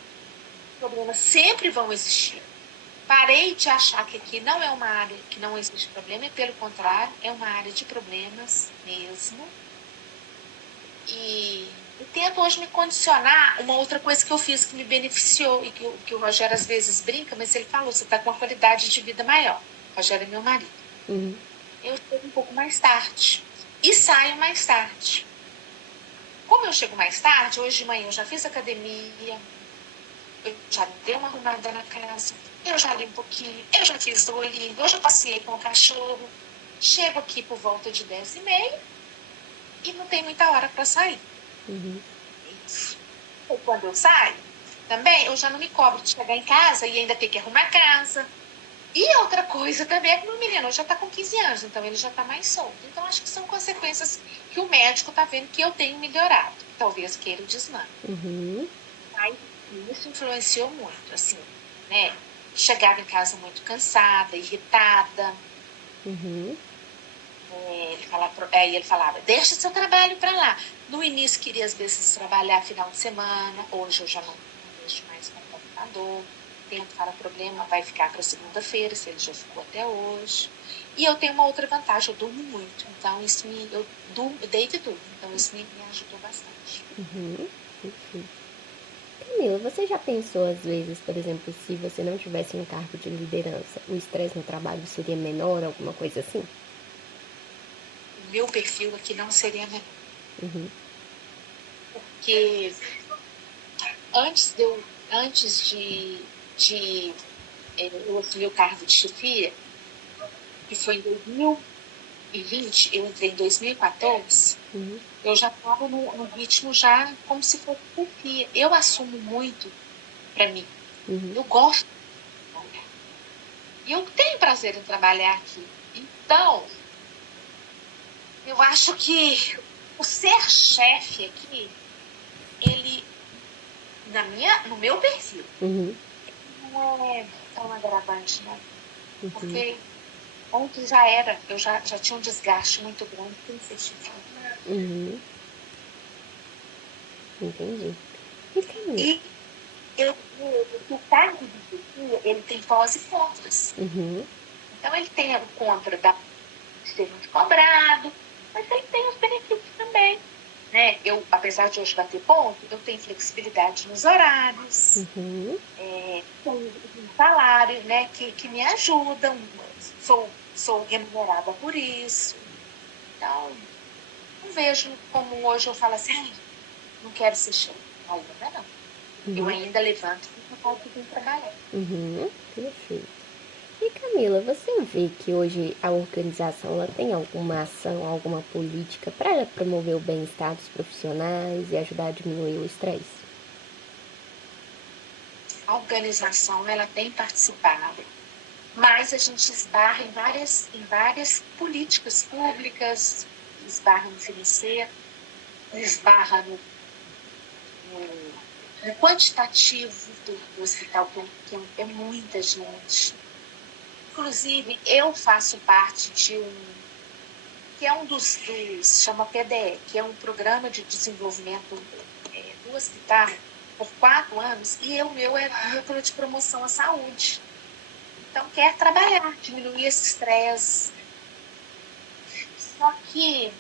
problemas sempre vão existir. Parei de achar que aqui não é uma área que não existe problema, e pelo contrário, é uma área de problemas mesmo. E tento hoje me condicionar uma outra coisa que eu fiz que me beneficiou e que o Rogério às vezes brinca, mas ele falou, você está com uma qualidade de vida maior. O Rogério é meu marido. Eu chego um pouco mais tarde e saio mais tarde. Como eu chego mais tarde, hoje de manhã eu já fiz academia, eu já dei uma arrumada na casa, eu já li um pouquinho, eu já fiz o olhinho, eu já passei com o cachorro. Chego aqui por volta de 10h30 e não tem muita hora para sair. E quando eu saio, também eu já não me cobro de chegar em casa e ainda ter que arrumar a casa. E outra coisa também é que meu menino já está com 15 anos, então ele já está mais solto. Então acho que são consequências que o médico está vendo que eu tenho melhorado. Talvez queira o desmame. Mas isso influenciou muito, assim, né? Chegava em casa muito cansada, irritada. Ele falava, deixa seu trabalho para lá. No início queria às vezes trabalhar final de semana, hoje eu já não deixo mais com o computador. Tempo para problema, vai ficar para segunda-feira, se ele já ficou até hoje. E eu tenho uma outra vantagem, eu durmo muito. Então eu deito e durmo. Então isso me ajudou bastante. Camila, você já pensou às vezes, por exemplo, se você não tivesse um cargo de liderança, o estresse no trabalho seria menor, alguma coisa assim? O meu perfil aqui não seria menor. Porque antes de eu assumir o cargo de chefia, que foi em 2020, eu entrei em 2014, Eu já estava no ritmo já como se fosse terapia. Eu assumo muito para mim. Eu gosto. E eu tenho prazer em trabalhar aqui. Então, eu acho que o ser chefe aqui, ele, no meu perfil, não é tão agravante, né? Porque ontem já era, eu já tinha um desgaste muito grande sem ser chefe. Entendi. E Camila? E o cargo de chefia, ele tem pós e contras. Então, ele tem o contra de ser muito cobrado, mas ele tem os benefícios também. Né? Eu, apesar de hoje bater ponto, eu tenho flexibilidade nos horários, tenho um salário, né, que me ajudam, sou remunerada por isso. Então, não vejo como hoje eu falo assim, não quero ser chefe. Ainda não. Eu ainda levanto e vou trabalhar. Perfeito. E Camila, você vê que hoje a organização ela tem alguma ação, alguma política para promover o bem-estar dos profissionais e ajudar a diminuir o estresse? A organização ela tem participado, mas a gente esbarra em várias políticas públicas, esbarra no financeiro, esbarra no quantitativo do hospital, que é muita gente. Inclusive, eu faço parte de que é um chama PDE, que é um programa de desenvolvimento do hospital por 4 anos, e o meu é núcleo de promoção à saúde. Então, quer trabalhar, diminuir esse estresse. Só que,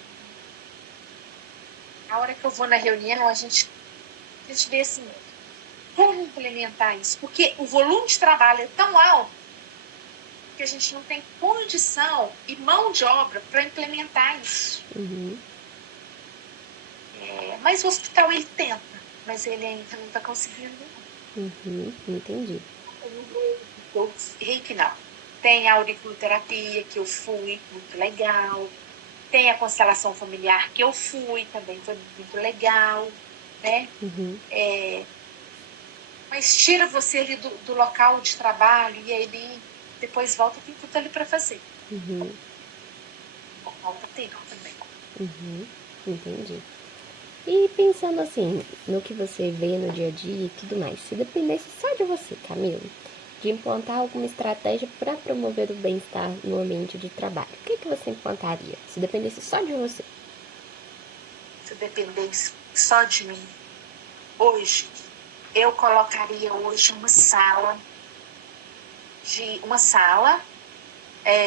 a hora que eu vou na reunião, a gente vê assim, como implementar isso? Porque o volume de trabalho é tão alto que a gente não tem condição e mão de obra para implementar isso. Mas o hospital, ele tenta, mas ele ainda não está conseguindo. Entendi. Eu errei que não. Tem a auriculoterapia, que eu fui, muito legal. Tem a constelação familiar, que eu fui, também foi muito legal, né? Mas tira você ali do local de trabalho e aí depois volta, tem tudo ali para fazer. Falta tempo também. Entendi. E pensando assim, no que você vê no dia a dia e tudo mais, se dependesse só de você, Camila, de implantar alguma estratégia para promover o bem-estar no ambiente de trabalho, o que você implantaria? Se dependesse só de você. Se dependesse só de mim, hoje, eu colocaria hoje uma sala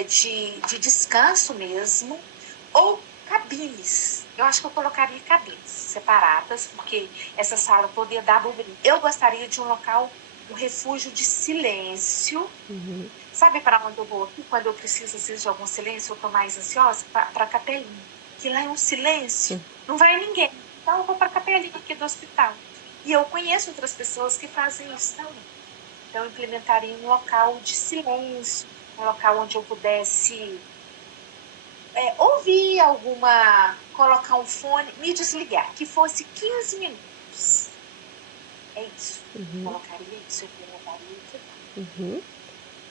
de descanso mesmo, ou cabines. Eu acho que eu colocaria cabines separadas, porque essa sala toda ia dar burburinho. Eu gostaria de um local, um refúgio de silêncio. Sabe para onde eu vou aqui? Quando eu preciso, às vezes, de algum silêncio, eu estou mais ansiosa, para a capelinha. Que lá é um silêncio, não vai ninguém. Então, eu vou para a capelinha aqui do hospital. E eu conheço outras pessoas que fazem isso também. Então, eu implementaria um local de silêncio, um local onde eu pudesse ouvir colocar um fone, me desligar, que fosse 15 minutos. É isso. Colocaria isso, eu implementaria isso.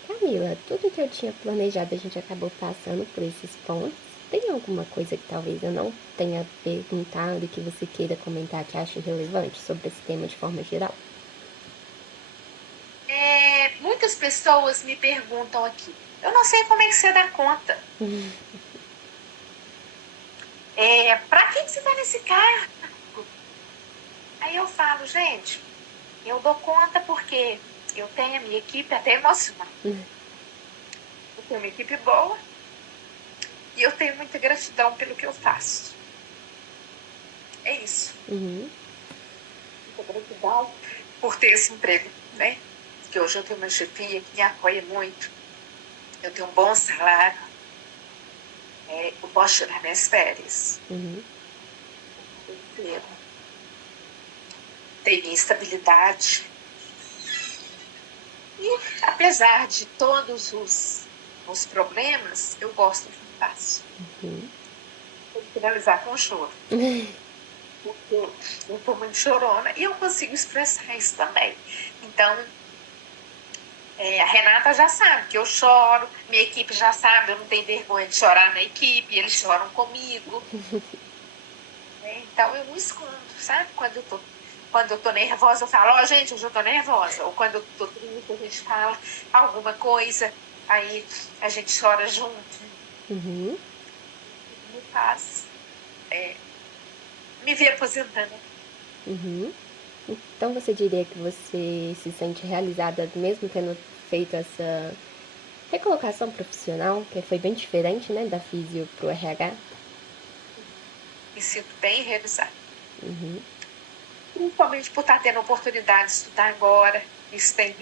Camila, tudo que eu tinha planejado a gente acabou passando por esses pontos. Tem alguma coisa que talvez eu não tenha perguntado e que você queira comentar que ache relevante sobre esse tema de forma geral? Muitas pessoas me perguntam aqui, eu não sei como é que você dá conta. Para que você está nesse cargo? Aí eu falo, gente, eu dou conta porque eu tenho a minha equipe até emocional. Eu tenho uma equipe boa e eu tenho muita gratidão pelo que eu faço. É isso. Muita gratidão por ter esse emprego, né? Porque hoje eu tenho uma chefia que me apoia muito. Eu tenho um bom salário. Eu posso tirar minhas férias. Tenho estabilidade. E, apesar de todos os problemas, eu gosto do que faço. finalizar com choro. Porque eu tô muito chorona e eu consigo expressar isso também. Então, a Renata já sabe que eu choro, minha equipe já sabe, eu não tenho vergonha de chorar na equipe, eles choram comigo. Então eu não escondo, sabe? Quando eu tô nervosa, eu falo, gente, hoje eu tô nervosa. Ou quando eu tô triste, a gente fala alguma coisa, aí a gente chora junto. Uhum. Me faz me ver aposentando. Uhum. Então você diria que você se sente realizada mesmo tendo feito essa recolocação profissional, que foi bem diferente, né, da Físio pro RH? Me sinto bem realizada. Uhum. Principalmente por estar tendo a oportunidade de estudar agora. Isso é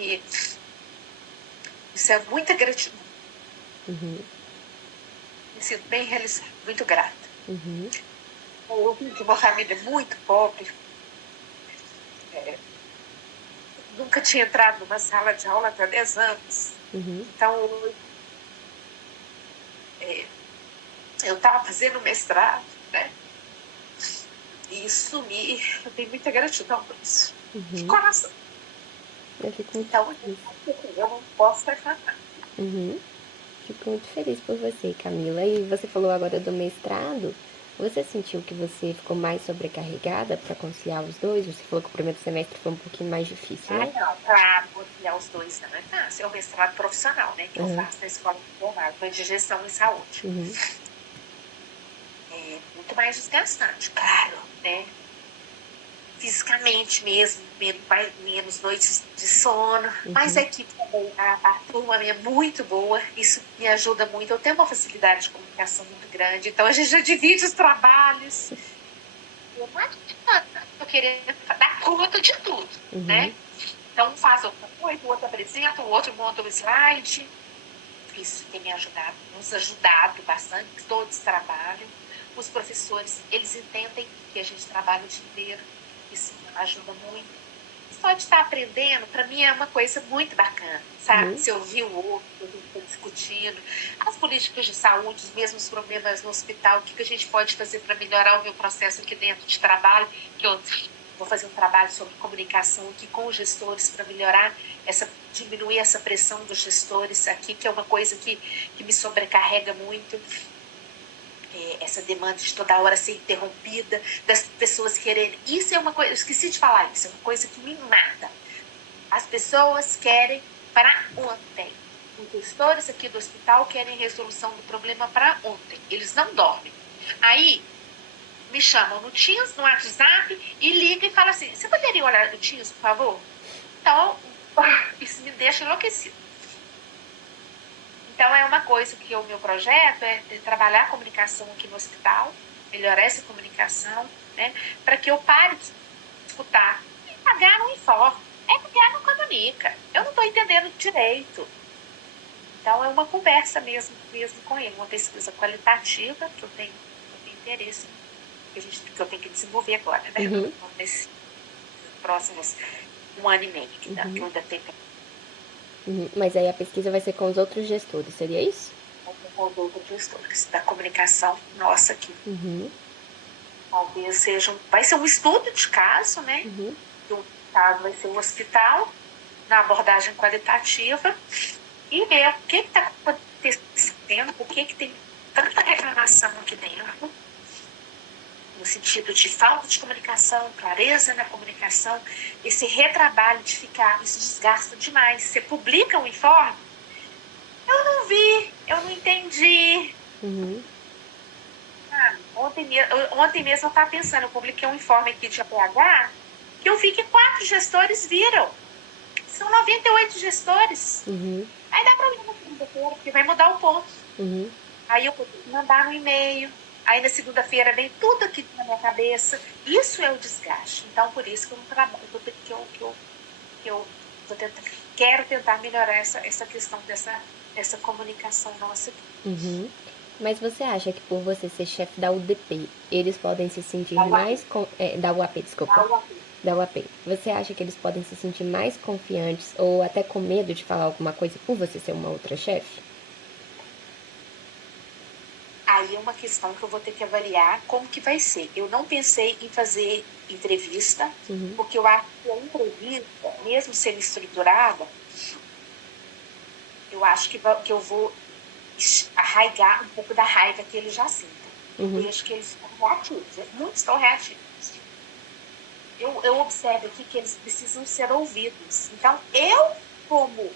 muita gratidão. Uhum. Me sinto bem realizada, muito grata. Uhum. Eu vim de uma família muito pobre. Nunca tinha entrado numa sala de aula até 10 anos. Uhum. Então, eu estava fazendo mestrado, né? E isso eu tenho muita gratidão por isso. De Uhum. coração. Eu fico muito Então, feliz. eu não posso reclamar. Uhum. Fico muito feliz por você, Camila. E você falou agora do mestrado. Você sentiu que você ficou mais sobrecarregada para conciliar os dois? Você falou que o primeiro semestre foi um pouquinho mais difícil, né? Não, claro, conciliar os dois não é fácil. É o mestrado profissional, né? Que eu Uhum. faço na escola de enfermagem, de gestão em saúde. Uhum. É muito mais desgastante, claro, né? Fisicamente mesmo, menos noites de sono. Mas a Uhum. equipe também, a turma é muito boa, isso me ajuda muito. Eu tenho uma facilidade de comunicação muito grande, então a gente já divide os trabalhos. Eu não adianta eu querer dar conta de tudo, Uhum. né? Então, um faz outra coisa, o outro apresenta, o outro monta o slide. Isso tem me ajudado, nos ajudado bastante, todos trabalham. Os professores, eles entendem que a gente trabalha o dia inteiro, isso ajuda muito. Só de estar aprendendo, para mim é uma coisa muito bacana, sabe? Uhum. Se ouvir o outro, a gente está discutindo, as políticas de saúde, os mesmos problemas no hospital, o que a gente pode fazer para melhorar o meu processo aqui dentro de trabalho, que eu vou fazer um trabalho sobre comunicação aqui com os gestores para melhorar diminuir essa pressão dos gestores aqui, que é uma coisa que me sobrecarrega muito. Essa demanda de toda hora ser interrompida, das pessoas quererem. Isso é uma coisa, eu esqueci de falar isso, é uma coisa que me mata. As pessoas querem para ontem. Os gestores aqui do hospital querem resolução do problema para ontem. Eles não dormem. Aí me chamam no Teams, no WhatsApp, e liga e fala assim: você poderia olhar no Teams, por favor? Então, isso me deixa enlouquecido. Então, é uma coisa que o meu projeto é trabalhar a comunicação aqui no hospital, melhorar essa comunicação, né, para que eu pare de escutar. Pagar não informa, pagar não comunica. Eu não estou entendendo direito. Então, é uma conversa mesmo com ele, uma pesquisa qualitativa que eu tenho interesse, que eu tenho que desenvolver agora, né? Uhum. Nesses próximos 1 ano e meio, que Uhum. eu ainda tenho Uhum. Mas aí a pesquisa vai ser com os outros gestores, seria isso? com os outros gestores da comunicação nossa aqui. Uhum. Talvez vai ser um estudo de caso, né? Uhum. O caso vai ser o hospital, na abordagem qualitativa, e ver o que está acontecendo, por que tem tanta reclamação aqui dentro, no sentido de falta de comunicação, clareza na comunicação, esse retrabalho de ficar, isso desgasta demais. Você publica um informe, eu não vi, eu não entendi. Uhum. Ontem mesmo eu estava pensando, eu publiquei um informe aqui de APH, que eu vi que 4 gestores viram. São 98 gestores. Uhum. Aí dá problema na segunda-feira, porque vai mudar o ponto. Uhum. Aí eu vou mandar no e-mail. Aí na segunda-feira vem tudo aqui na minha cabeça. Isso é o desgaste. Então, por isso que eu não trabalho, quero tentar melhorar essa questão dessa comunicação nossa aqui. Uhum. Mas você acha que por você ser chefe da UDP, eles podem se sentir mais... da UAP, desculpa. Da UAP. Você acha que eles podem se sentir mais confiantes ou até com medo de falar alguma coisa por você ser uma outra chefe? Aí é uma questão que eu vou ter que avaliar como que vai ser. Eu não pensei em fazer entrevista, porque eu acho que a entrevista, mesmo sendo estruturada, eu acho que eu vou arraigar um pouco da raiva que eles já sentem. Eu vejo que eles estão reativos, muitos estão reativos. Eu observo aqui que eles precisam ser ouvidos. Então, eu, como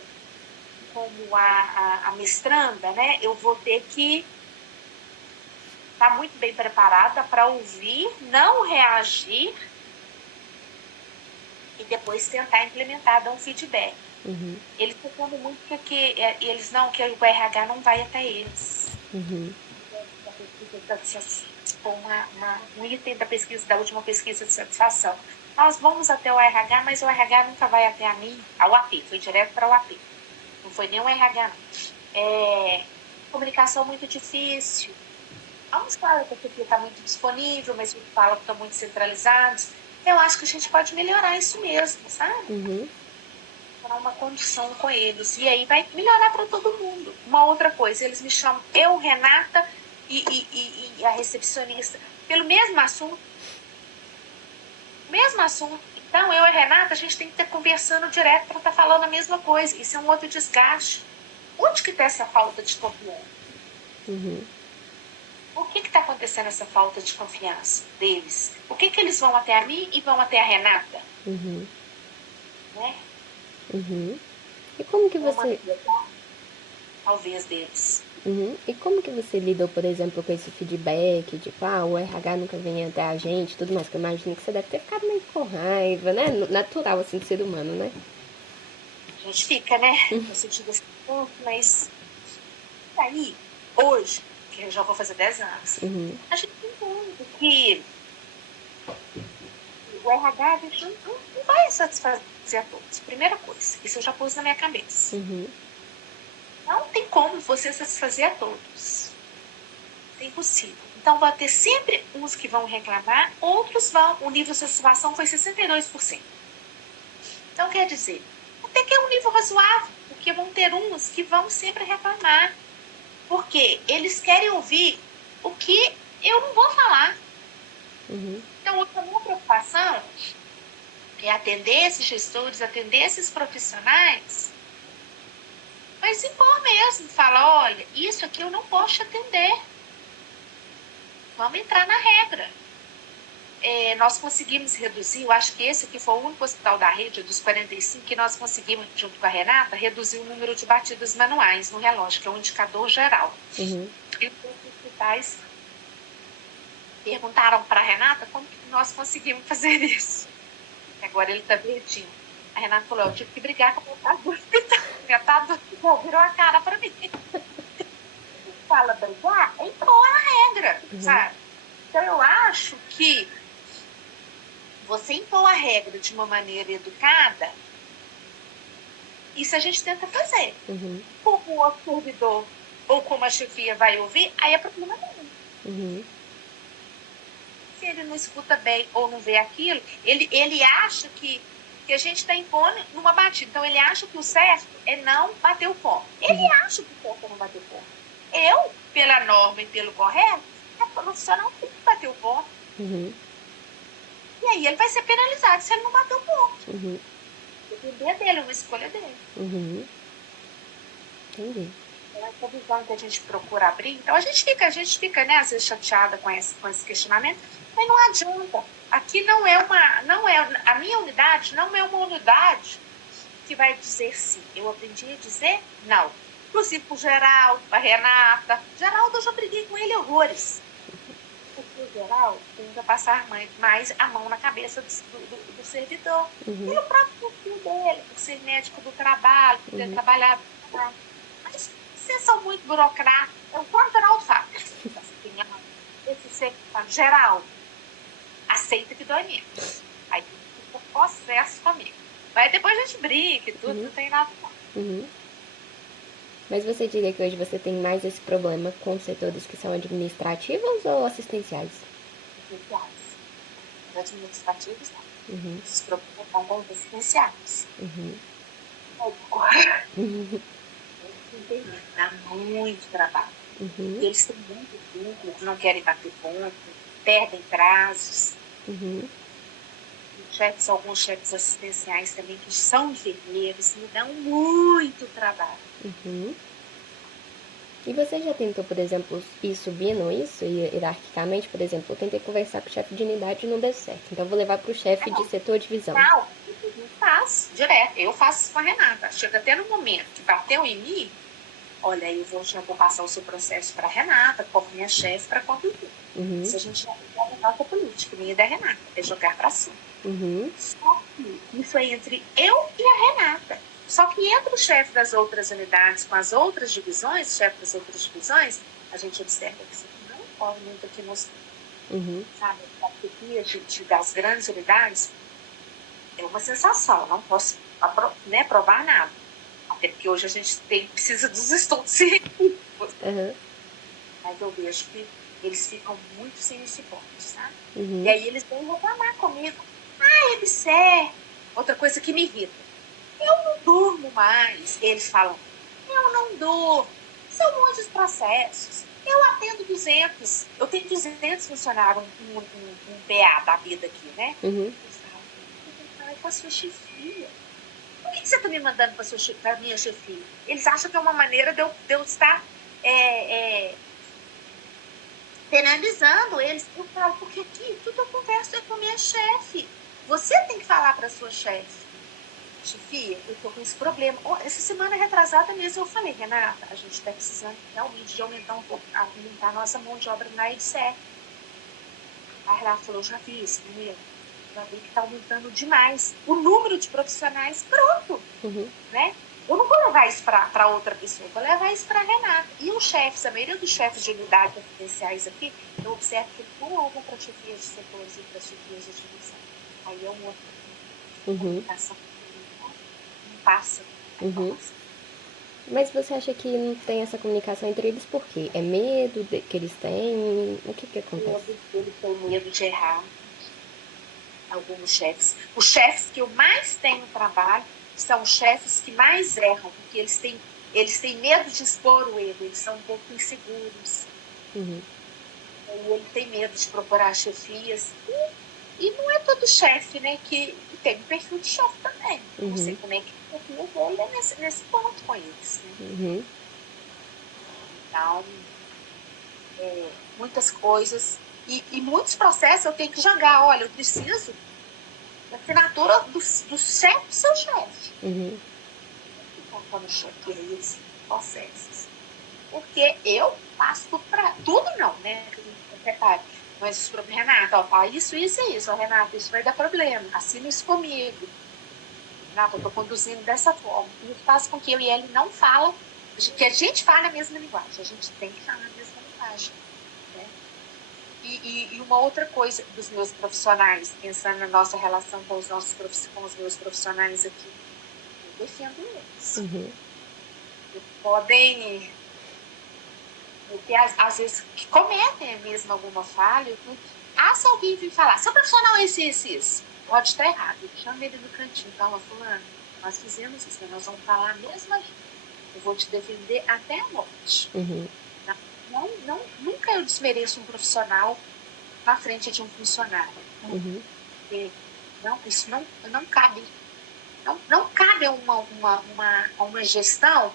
a mestranda, né, eu vou ter que estar muito bem preparada para ouvir, não reagir e depois tentar implementar, dar um feedback. Eles estão muito que eles não, que o RH não vai até eles. Um item da pesquisa, da última pesquisa de satisfação. Nós vamos até o RH, mas o RH nunca vai até a mim. A UAP, foi direto para a UAP. Não foi nem o RH. Comunicação muito difícil. Alguns falam que a pesquisa está muito disponível, mas outros falam que estão muito centralizados. Eu acho que a gente pode melhorar isso mesmo, sabe? Para uma condição com eles. E aí vai melhorar para todo mundo. Uma outra coisa, eles me chamam, eu, Renata e a recepcionista, pelo mesmo assunto. Mesmo assunto. Então, eu e a Renata, a gente tem que estar conversando direto para estar falando a mesma coisa. Isso é um outro desgaste. Onde que está essa falta de confiança? Por que está acontecendo essa falta de confiança deles? Por que eles vão até a mim e vão até a Renata? Né? E como que você... Talvez deles. E como que você lidou, por exemplo, com esse feedback, tipo, o RH nunca vem até a gente, tudo mais, que eu imagino que você deve ter ficado meio com raiva, né? Natural, assim, do ser humano, né? A gente fica, né? No sentido assim, mas aí, hoje, que eu já vou fazer 10 anos, a gente entende que o RH, a gente não vai satisfazer a todos. Primeira coisa, isso eu já pus na minha cabeça. Não tem como você satisfazer a todos. É impossível. Então, vai ter sempre uns que vão reclamar, outros vão. O nível de satisfação foi 62%. Então, quer dizer, até que é um nível razoável, porque vão ter uns que vão sempre reclamar. Porque eles querem ouvir o que eu não vou falar. Então, a minha preocupação é atender esses gestores, atender esses profissionais, mas impor mesmo, falar, olha, isso aqui eu não posso te atender. Vamos entrar na regra. Nós conseguimos reduzir, eu acho que esse aqui foi o único hospital da rede, dos 45, que nós conseguimos, junto com a Renata, reduzir o número de batidas manuais no relógio, que é um indicador geral. E os hospitais perguntaram para a Renata como que nós conseguimos fazer isso. Agora ele está verdinho. A Renata falou, eu tive que brigar com o metade do hospital. Metade do hospital virou a cara para mim. Fala brigar, é impor a regra, sabe? Então eu acho que você impor a regra de uma maneira educada, isso a gente tenta fazer. Como o servidor ou como a chefia vai ouvir, aí é problema dele. Se ele não escuta bem ou não vê aquilo, ele acha que a gente está impondo numa batida. Então, ele acha que o certo é não bater o ponto. Ele acha que o certo é não bater o ponto. Eu, pela norma e pelo correto, a profissional tem que bater o ponto. E aí ele vai ser penalizado se ele não bater o ponto. Depender dele, uma escolha dele. Entendi. Essa visão que a gente procura abrir. Então, a gente fica, né, às vezes chateada com esse questionamento, mas não adianta. Aqui a minha unidade não é uma unidade que vai dizer sim. Eu aprendi a dizer não. Inclusive para o Geraldo, para a Renata. Geraldo, eu já briguei com ele horrores. Porque o Geraldo tenta passar mais a mão na cabeça do servidor. E o próprio perfil dele, por ser médico do trabalho, por ter trabalhado. Mas vocês são muito burocratas. O próprio Geraldo fala. Esse ser Geraldo, aceita que dói menos. Aí fica processo comigo. Mas depois a gente brinca e tudo, não tem nada. Mas você diria que hoje você tem mais esse problema com setores que são administrativos ou assistenciais? Administrativos, não. Esses problemas são com os assistenciais. Dá muito trabalho. Uhum. Eles têm muito vínculo, não querem bater ponto, perdem prazos. Uhum. Alguns chefes assistenciais também que são enfermeiros, me dão muito trabalho. Uhum. E você já tentou, por exemplo, ir subindo isso hierarquicamente? Por exemplo, eu tentei conversar com o chefe de unidade e não deu certo. Então, eu vou levar para o chefe de setor de divisão. Não, eu faço direto. Eu faço isso com a Renata. Chega até no momento que bateu em mim, olha, eu vou passar o seu processo para a Renata, como minha chefe, para concluir. Uhum. Se a gente já tem a Renata política, minha da Renata, é jogar para cima. Uhum. Só que isso é entre eu e a Renata. Só que entre o chefe das outras unidades com as outras divisões, chefe das outras divisões, a gente observa que isso não ocorre muito aqui nos, sabe, das grandes unidades. É uma sensação, não posso provar nada. Até porque hoje a gente precisa dos estudos científicos. Mas eu vejo que eles ficam muito sem esse ponto, sabe? E aí eles vêm reclamar comigo. Ah, EBSER. Outra coisa que me irrita. Eu não durmo mais. Eles falam, eu não durmo. São muitos processos. Eu atendo 200. Eu tenho 200 funcionários, um PA da vida aqui, né? Eles falam, eu tenho que falar com a sua chefia. Por que você está me mandando para a minha chefia? Eles acham que é uma maneira de eu estar penalizando eles. Eu falo, porque aqui tudo eu converso é com a minha chefe. Você tem que falar para a sua chefe. Chefia, eu tô com esse problema. Essa semana retrasada mesmo eu falei, Renata, a gente está precisando realmente de aumentar um pouco, aumentar a nossa mão de obra na EBSER. A Renata falou, já vi isso, primeiro. Já vi que está aumentando demais o número de profissionais. Pronto, né? Eu não vou levar isso para outra pessoa, vou levar isso para a Renata. E os chefes, a maioria dos chefes de unidade confidenciais aqui, eu observo que eles não levam para chefias de setores e para chefias de divisão. Aí é uma outra comunicação que não passa a informação. Mas você acha que não tem essa comunicação entre eles por quê? É medo que eles têm? O que acontece? Eles têm medo de errar. Alguns chefes. Os chefes que eu mais tenho no trabalho são os chefes que mais erram, porque eles têm medo de expor o erro, eles são um pouco inseguros. Ele tem medo de procurar chefias. E não é todo chefe, né, que tem um perfil de chefe também. Não sei como é que o perfil dele é nesse ponto com eles. Né? Então, muitas coisas. E muitos processos eu tenho que jogar. Olha, eu preciso da assinatura do chefe do seu chefe. Contando chefe esses processos. Porque eu faço tudo para. Tudo não, né? Mas Renata, ó, fala isso e isso. Ó, Renata, isso vai dar problema. Assina isso comigo. Renata, eu estou conduzindo dessa forma. E faz com que eu e ele não falam, que a gente fale a mesma linguagem. A gente tem que falar a mesma linguagem. Né? E uma outra coisa dos meus profissionais, pensando na nossa relação com os meus profissionais aqui, eu defendo eles. Eles podem ter, às vezes, que cometem mesmo alguma falha. Se alguém vir falar, seu profissional é isso, pode estar errado. Chama ele no cantinho, fala, fulano, nós fizemos isso, nós vamos falar mesmo aí. Eu vou te defender até a morte. Nunca eu desmereço um profissional na frente de um funcionário. Porque, isso não cabe. Não cabe a uma gestão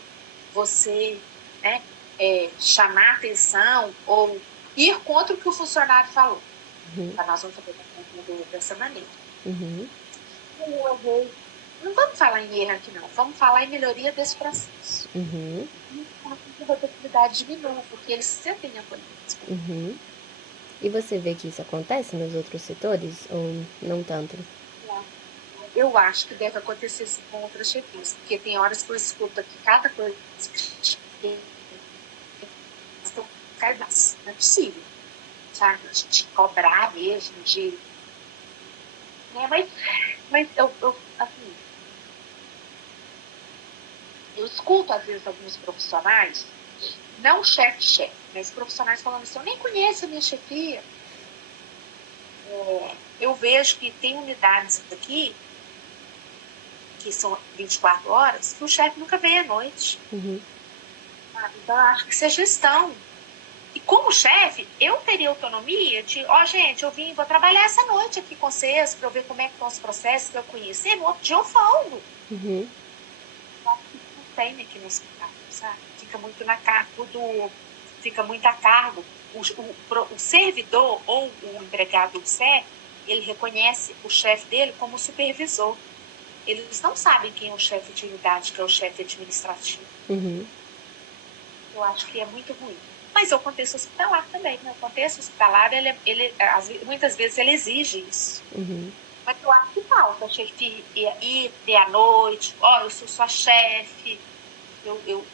você, né, chamar atenção ou ir contra o que o funcionário falou. Então, nós vamos fazer dessa maneira. Não vamos falar em erro aqui, não. Vamos falar em melhoria desse processo. A rotatividade diminui, porque eles sentem acolhidos. E você vê que isso acontece nos outros setores ou não tanto? Eu acho que deve acontecer isso com outras chefias, porque tem horas que eu escuto aqui cada coisa que não é possível, sabe? De cobrar mesmo, mas assim, eu escuto às vezes alguns profissionais, não chefe, mas profissionais falando assim, eu nem conheço a minha chefia. Eu vejo que tem unidades aqui que são 24 horas, que o chefe nunca vem à noite. Então, eu acho que isso é gestão. E como chefe, eu teria autonomia de, gente, vou trabalhar essa noite aqui com vocês para eu ver como é que estão os processos para eu conhecer. No outro dia eu folgo. Uhum. Não tem aqui no hospital, sabe? Fica muito fica muito a cargo. O servidor ou o empregado do CE, ele reconhece o chefe dele como supervisor. Eles não sabem quem é o chefe de unidade, que é o chefe administrativo. Uhum. Eu acho que é muito ruim. Mas é o contexto hospitalar também, né? O contexto hospitalar, muitas vezes, ele exige isso. Uhum. Mas eu acho que falta a chefe ir ter à noite, eu sou sua chefe, eu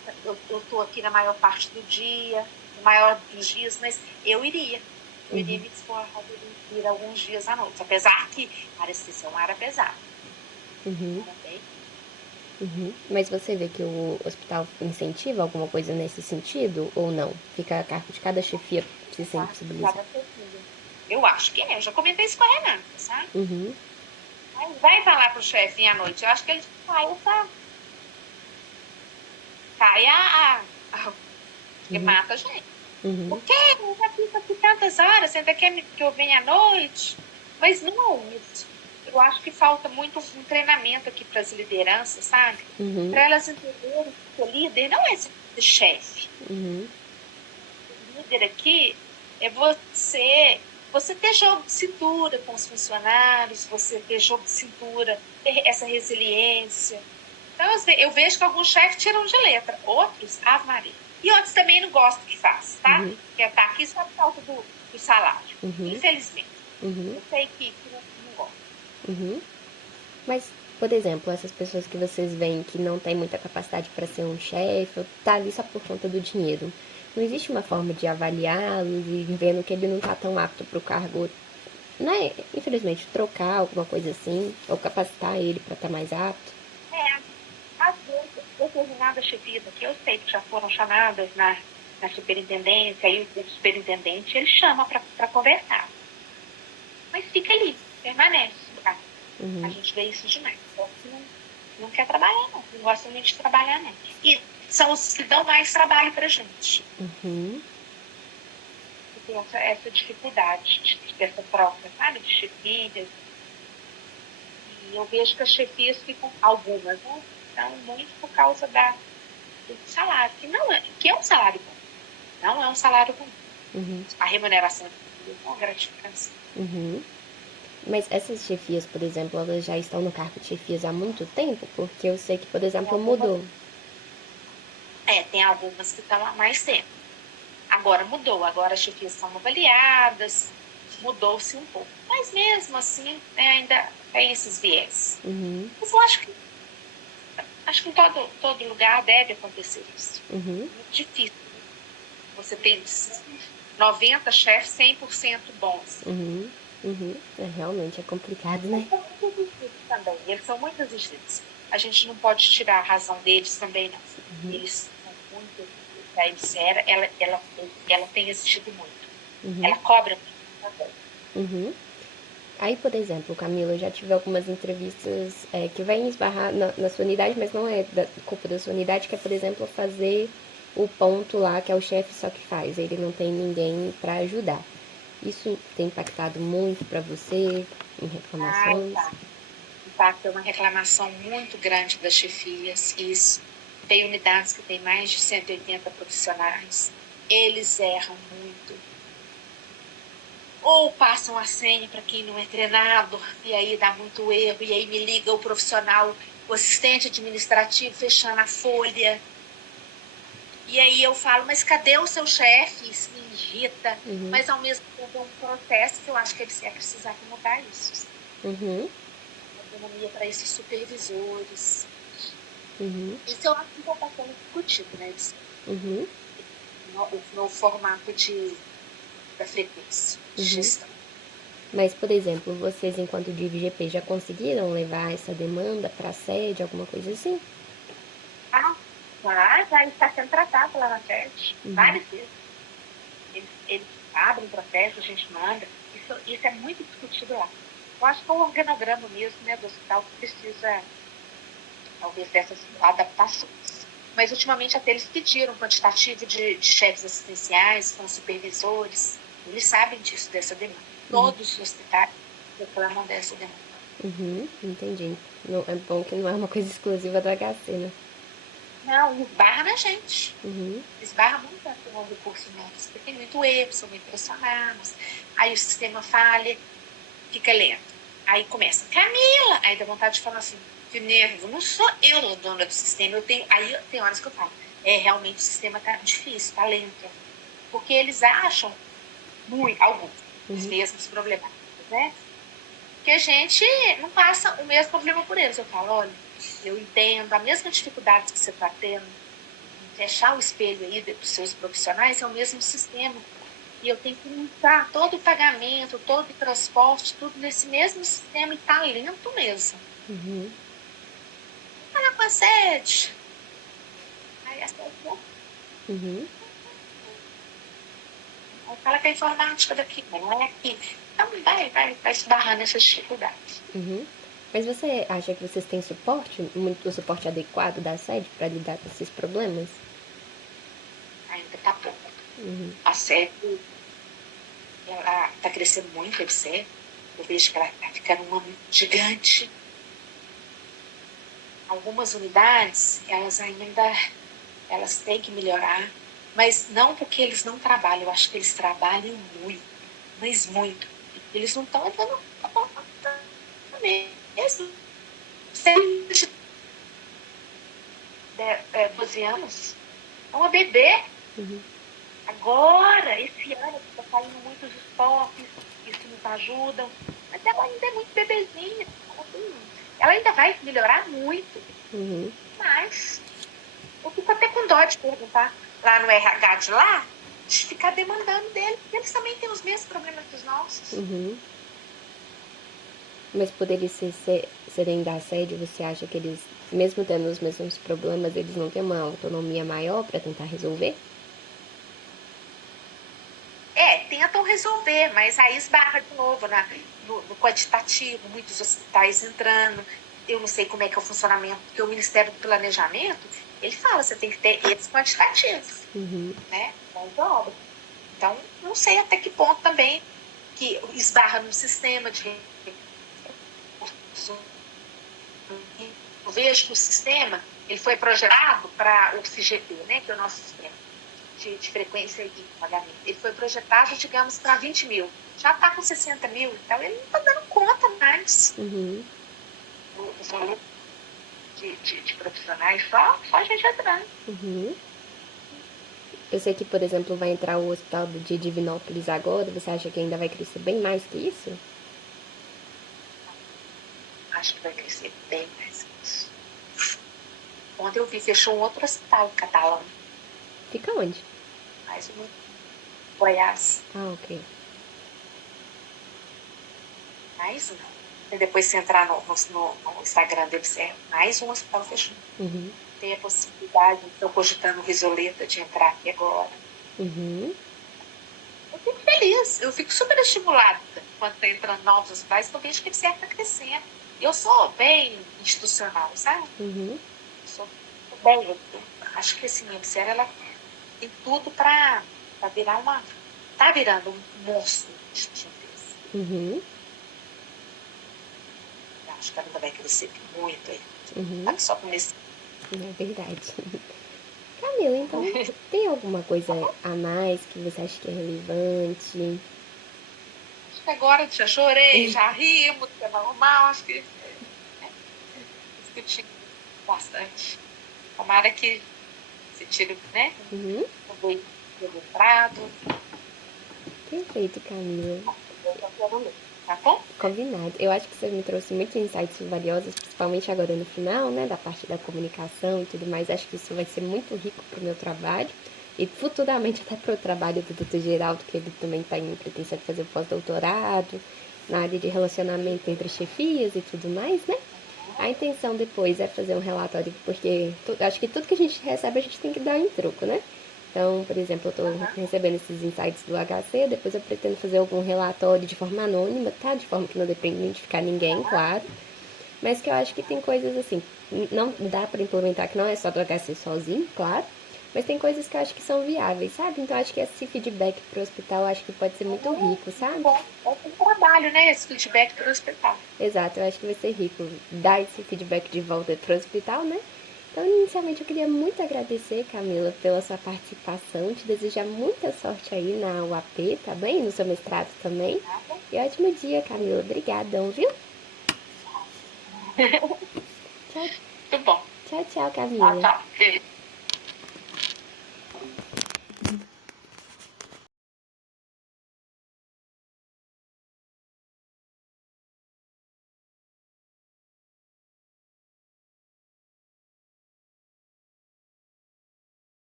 estou aqui na maior parte do dia, no maior dos dias, mas eu iria me dispor a ir alguns dias à noite, apesar que a área é uma área pesada. Uhum. Mas você vê que o hospital incentiva alguma coisa nesse sentido ou não? Fica a cargo de cada chefia se sensibilizar? Eu acho que eu já comentei isso com a Renata, sabe? Uhum. Mas vai falar pro chefe à noite, eu acho que ele que mata a gente. Uhum. Por quê? Eu já fico aqui tantas horas, você ainda quer que eu venha à noite? Mas não, eu acho que falta muito um treinamento aqui para as lideranças, sabe? Uhum. Para elas entenderem que o líder não é ser chefe. Uhum. O líder aqui é você ter jogo de cintura com os funcionários, você ter jogo de cintura, ter essa resiliência. Então, eu vejo que alguns chefes tiram de letra, outros, Ave Maria. E outros também não gostam que faz, tá? Uhum. Que é estar aqui só por causa do salário. Infelizmente. Uhum. Eu sei que não gosta. Uhum. Mas, por exemplo, essas pessoas que vocês veem que não tem muita capacidade para ser um chefe, ou tá ali só por conta do dinheiro, não existe uma forma de avaliá-los e vendo que ele não tá tão apto para o cargo, né? Infelizmente, trocar alguma coisa assim, ou capacitar ele para estar mais apto? Às vezes, determinadas chefias aqui, eu sei que já foram chamadas na superintendência, aí o superintendente ele chama para conversar. Mas fica ali, permanece. Tá? A gente vê isso demais. Não quer trabalhar, não gosta muito de trabalhar, não. E são os que dão mais trabalho para a gente. E tem essa dificuldade de ter essa troca, sabe? De chefias. E eu vejo que as chefias ficam, algumas, né? Então, muito por causa do salário, que é um salário bom. Não é um salário bom. A remuneração é uma gratificação. Mas essas chefias, por exemplo, elas já estão no cargo de chefias há muito tempo? Porque eu sei que, por exemplo, mudou. Tem algumas que estão há mais tempo. Agora mudou, agora as chefias são avaliadas, mudou-se um pouco. Mas mesmo assim, ainda tem esses viés. Mas eu acho que em todo lugar deve acontecer isso. Muito difícil. Você tem 90 chefes 100% bons. Realmente é complicado, né? Também. Eles são muito exigidos. A gente não pode tirar a razão deles também, não. Eles são muito. A Ibsera, ela tem exigido muito. Ela cobra muito também. Aí, por exemplo, Camila, eu já tive algumas entrevistas que vai esbarrar na sua unidade, mas não é culpa da sua unidade, que é, por exemplo, fazer o ponto lá, que é o chefe só que faz. Ele não tem ninguém para ajudar. Isso tem impactado muito para você em reclamações? Impacta uma reclamação muito grande das chefias. Isso. Tem unidades que têm mais de 180 profissionais. Eles erram muito. Ou passam a senha para quem não é treinado, e aí dá muito erro, e aí me liga o profissional, o assistente administrativo fechando a folha. E aí eu falo, mas cadê o seu chefe? Isso me irrita. Mas ao mesmo tempo é um processo que eu acho que ele vai precisar mudar isso. Autonomia para esses supervisores. Isso eu acho que já está sendo discutido, né? No formato da frequência de gestão. Mas, por exemplo, vocês, enquanto de IGP, já conseguiram levar essa demanda para a sede, alguma coisa assim? Já está sendo tratado lá na sede, várias vezes. Eles abrem processo, a gente manda. Isso é muito discutido lá. Eu acho que é um organograma mesmo, né, do hospital que precisa, talvez, dessas adaptações. Mas ultimamente até eles pediram quantitativo de chefes assistenciais com supervisores. Eles sabem disso, dessa demanda. Todos os hospitais reclamam dessa demanda. Entendi. Não, é bom que não é uma coisa exclusiva do HC, né? Não, esbarra na gente. Esbarra muito no recurso nosso. Porque tem muito erro, são muito pressionados. Aí o sistema falha, fica lento. Aí começa, Camila! Aí dá vontade de falar assim, que nervo, não sou eu a dona do sistema. Aí tem horas que eu falo, realmente o sistema tá difícil, tá lento. Porque eles acham alguns, os mesmos problemáticos, né? Que a gente não passa o mesmo problema por eles. Eu falo, olha, eu entendo a mesma dificuldade que você está tendo em fechar o espelho aí dos seus profissionais, é o mesmo sistema. E eu tenho que limpar todo o pagamento, todo o transporte, tudo nesse mesmo sistema e tá lento mesmo. Fala com a sede. Aí a sede aí fala que a informática daqui, não é aqui. Então vai esbarrando essas dificuldades. Mas você acha que vocês têm suporte, o suporte adequado da sede para lidar com esses problemas? Ainda tá pouco. A sede, ela tá crescendo muito, eu vejo que ela tá ficando uma gigante. Algumas unidades, elas têm que melhorar, mas não porque eles não trabalham, eu acho que eles trabalham muito, mas muito. Eles não estão dando conta mesmo. 12 anos, é uma bebê. Agora, esse ano, está saindo muitos estoques, isso nos ajuda, mas ela ainda é muito bebezinha. Ela ainda vai melhorar muito, mas eu fico até com dó de perguntar lá no RH de lá, de ficar demandando dele, porque eles também têm os mesmos problemas dos nossos. Mas por eles serem da sede, você acha que eles, mesmo tendo os mesmos problemas, eles não têm uma autonomia maior para tentar resolver? Tentam resolver, mas aí esbarra de novo no quantitativo, muitos hospitais entrando. Eu não sei como é que é o funcionamento, porque o Ministério do Planejamento, ele fala, você tem que ter esses quantitativos, né? Então, não sei até que ponto também que esbarra no sistema de eu vejo que o sistema ele foi projetado para o CGP, né, que é o nosso sistema de frequência de pagamento. Ele foi projetado, digamos, para 20 mil. Já está com 60 mil, então ele não está dando conta mais do volume de profissionais, só gente entrando. Eu sei que, por exemplo, vai entrar o hospital de Divinópolis agora. Você acha que ainda vai crescer bem mais que isso? Acho que vai crescer bem mais que isso. Ontem eu vi, fechou um outro hospital catalão. Fica onde? Mais um. Goiás. Ah, ok. Mais um. E depois se entrar no Instagram dele, mais um hospital fechou. Tem a possibilidade, estou cogitando o Risoleta de entrar aqui agora. Eu fico feliz, eu fico super estimulada quando está entrando novos hospitais, porque eu vejo que ele está crescendo. Eu sou bem institucional, sabe? Sou bem, eu acho que esse ministério ela tem tudo para virar tá virando um monstro de empresa. Acho que ela ainda vai crescer muito aí. Tá só começando. É verdade. Camila, então, tem alguma coisa a mais que você acha que é relevante? Acho que agora já chorei, já rimos, que é normal, acho que discutimos bastante. Tomara que se tire, né? O letrado. Perfeito, Camila. Tá bom? Combinado. Eu acho que você me trouxe muitos insights valiosos, principalmente agora no final, né, da parte da comunicação e tudo mais. Acho que isso vai ser muito rico pro meu trabalho e futuramente até pro trabalho do Dr. Geraldo, que ele também tá em pretensão de fazer pós-doutorado na área de relacionamento entre chefias e tudo mais, né? A intenção depois é fazer um relatório, porque acho que tudo que a gente recebe a gente tem que dar em troco, né? Então, por exemplo, eu estou recebendo esses insights do HC, depois eu pretendo fazer algum relatório de forma anônima, tá? De forma que não depende de identificar ninguém, claro. Mas que eu acho que tem coisas assim, não dá pra implementar, que não é só do HC sozinho, claro, mas tem coisas que eu acho que são viáveis, sabe? Então acho que esse feedback pro hospital eu acho que pode ser muito rico, sabe? Bom, é um trabalho, né? Esse feedback para o hospital. Exato, eu acho que vai ser rico dar esse feedback de volta pro hospital, né? Então, inicialmente, eu queria muito agradecer, Camila, pela sua participação, te desejar muita sorte aí na UAP, tá bem? No seu mestrado também. E ótimo dia, Camila. Obrigadão, viu? Tchau, Muito bom. tchau, Tchau, Camila. tchau. Beijo.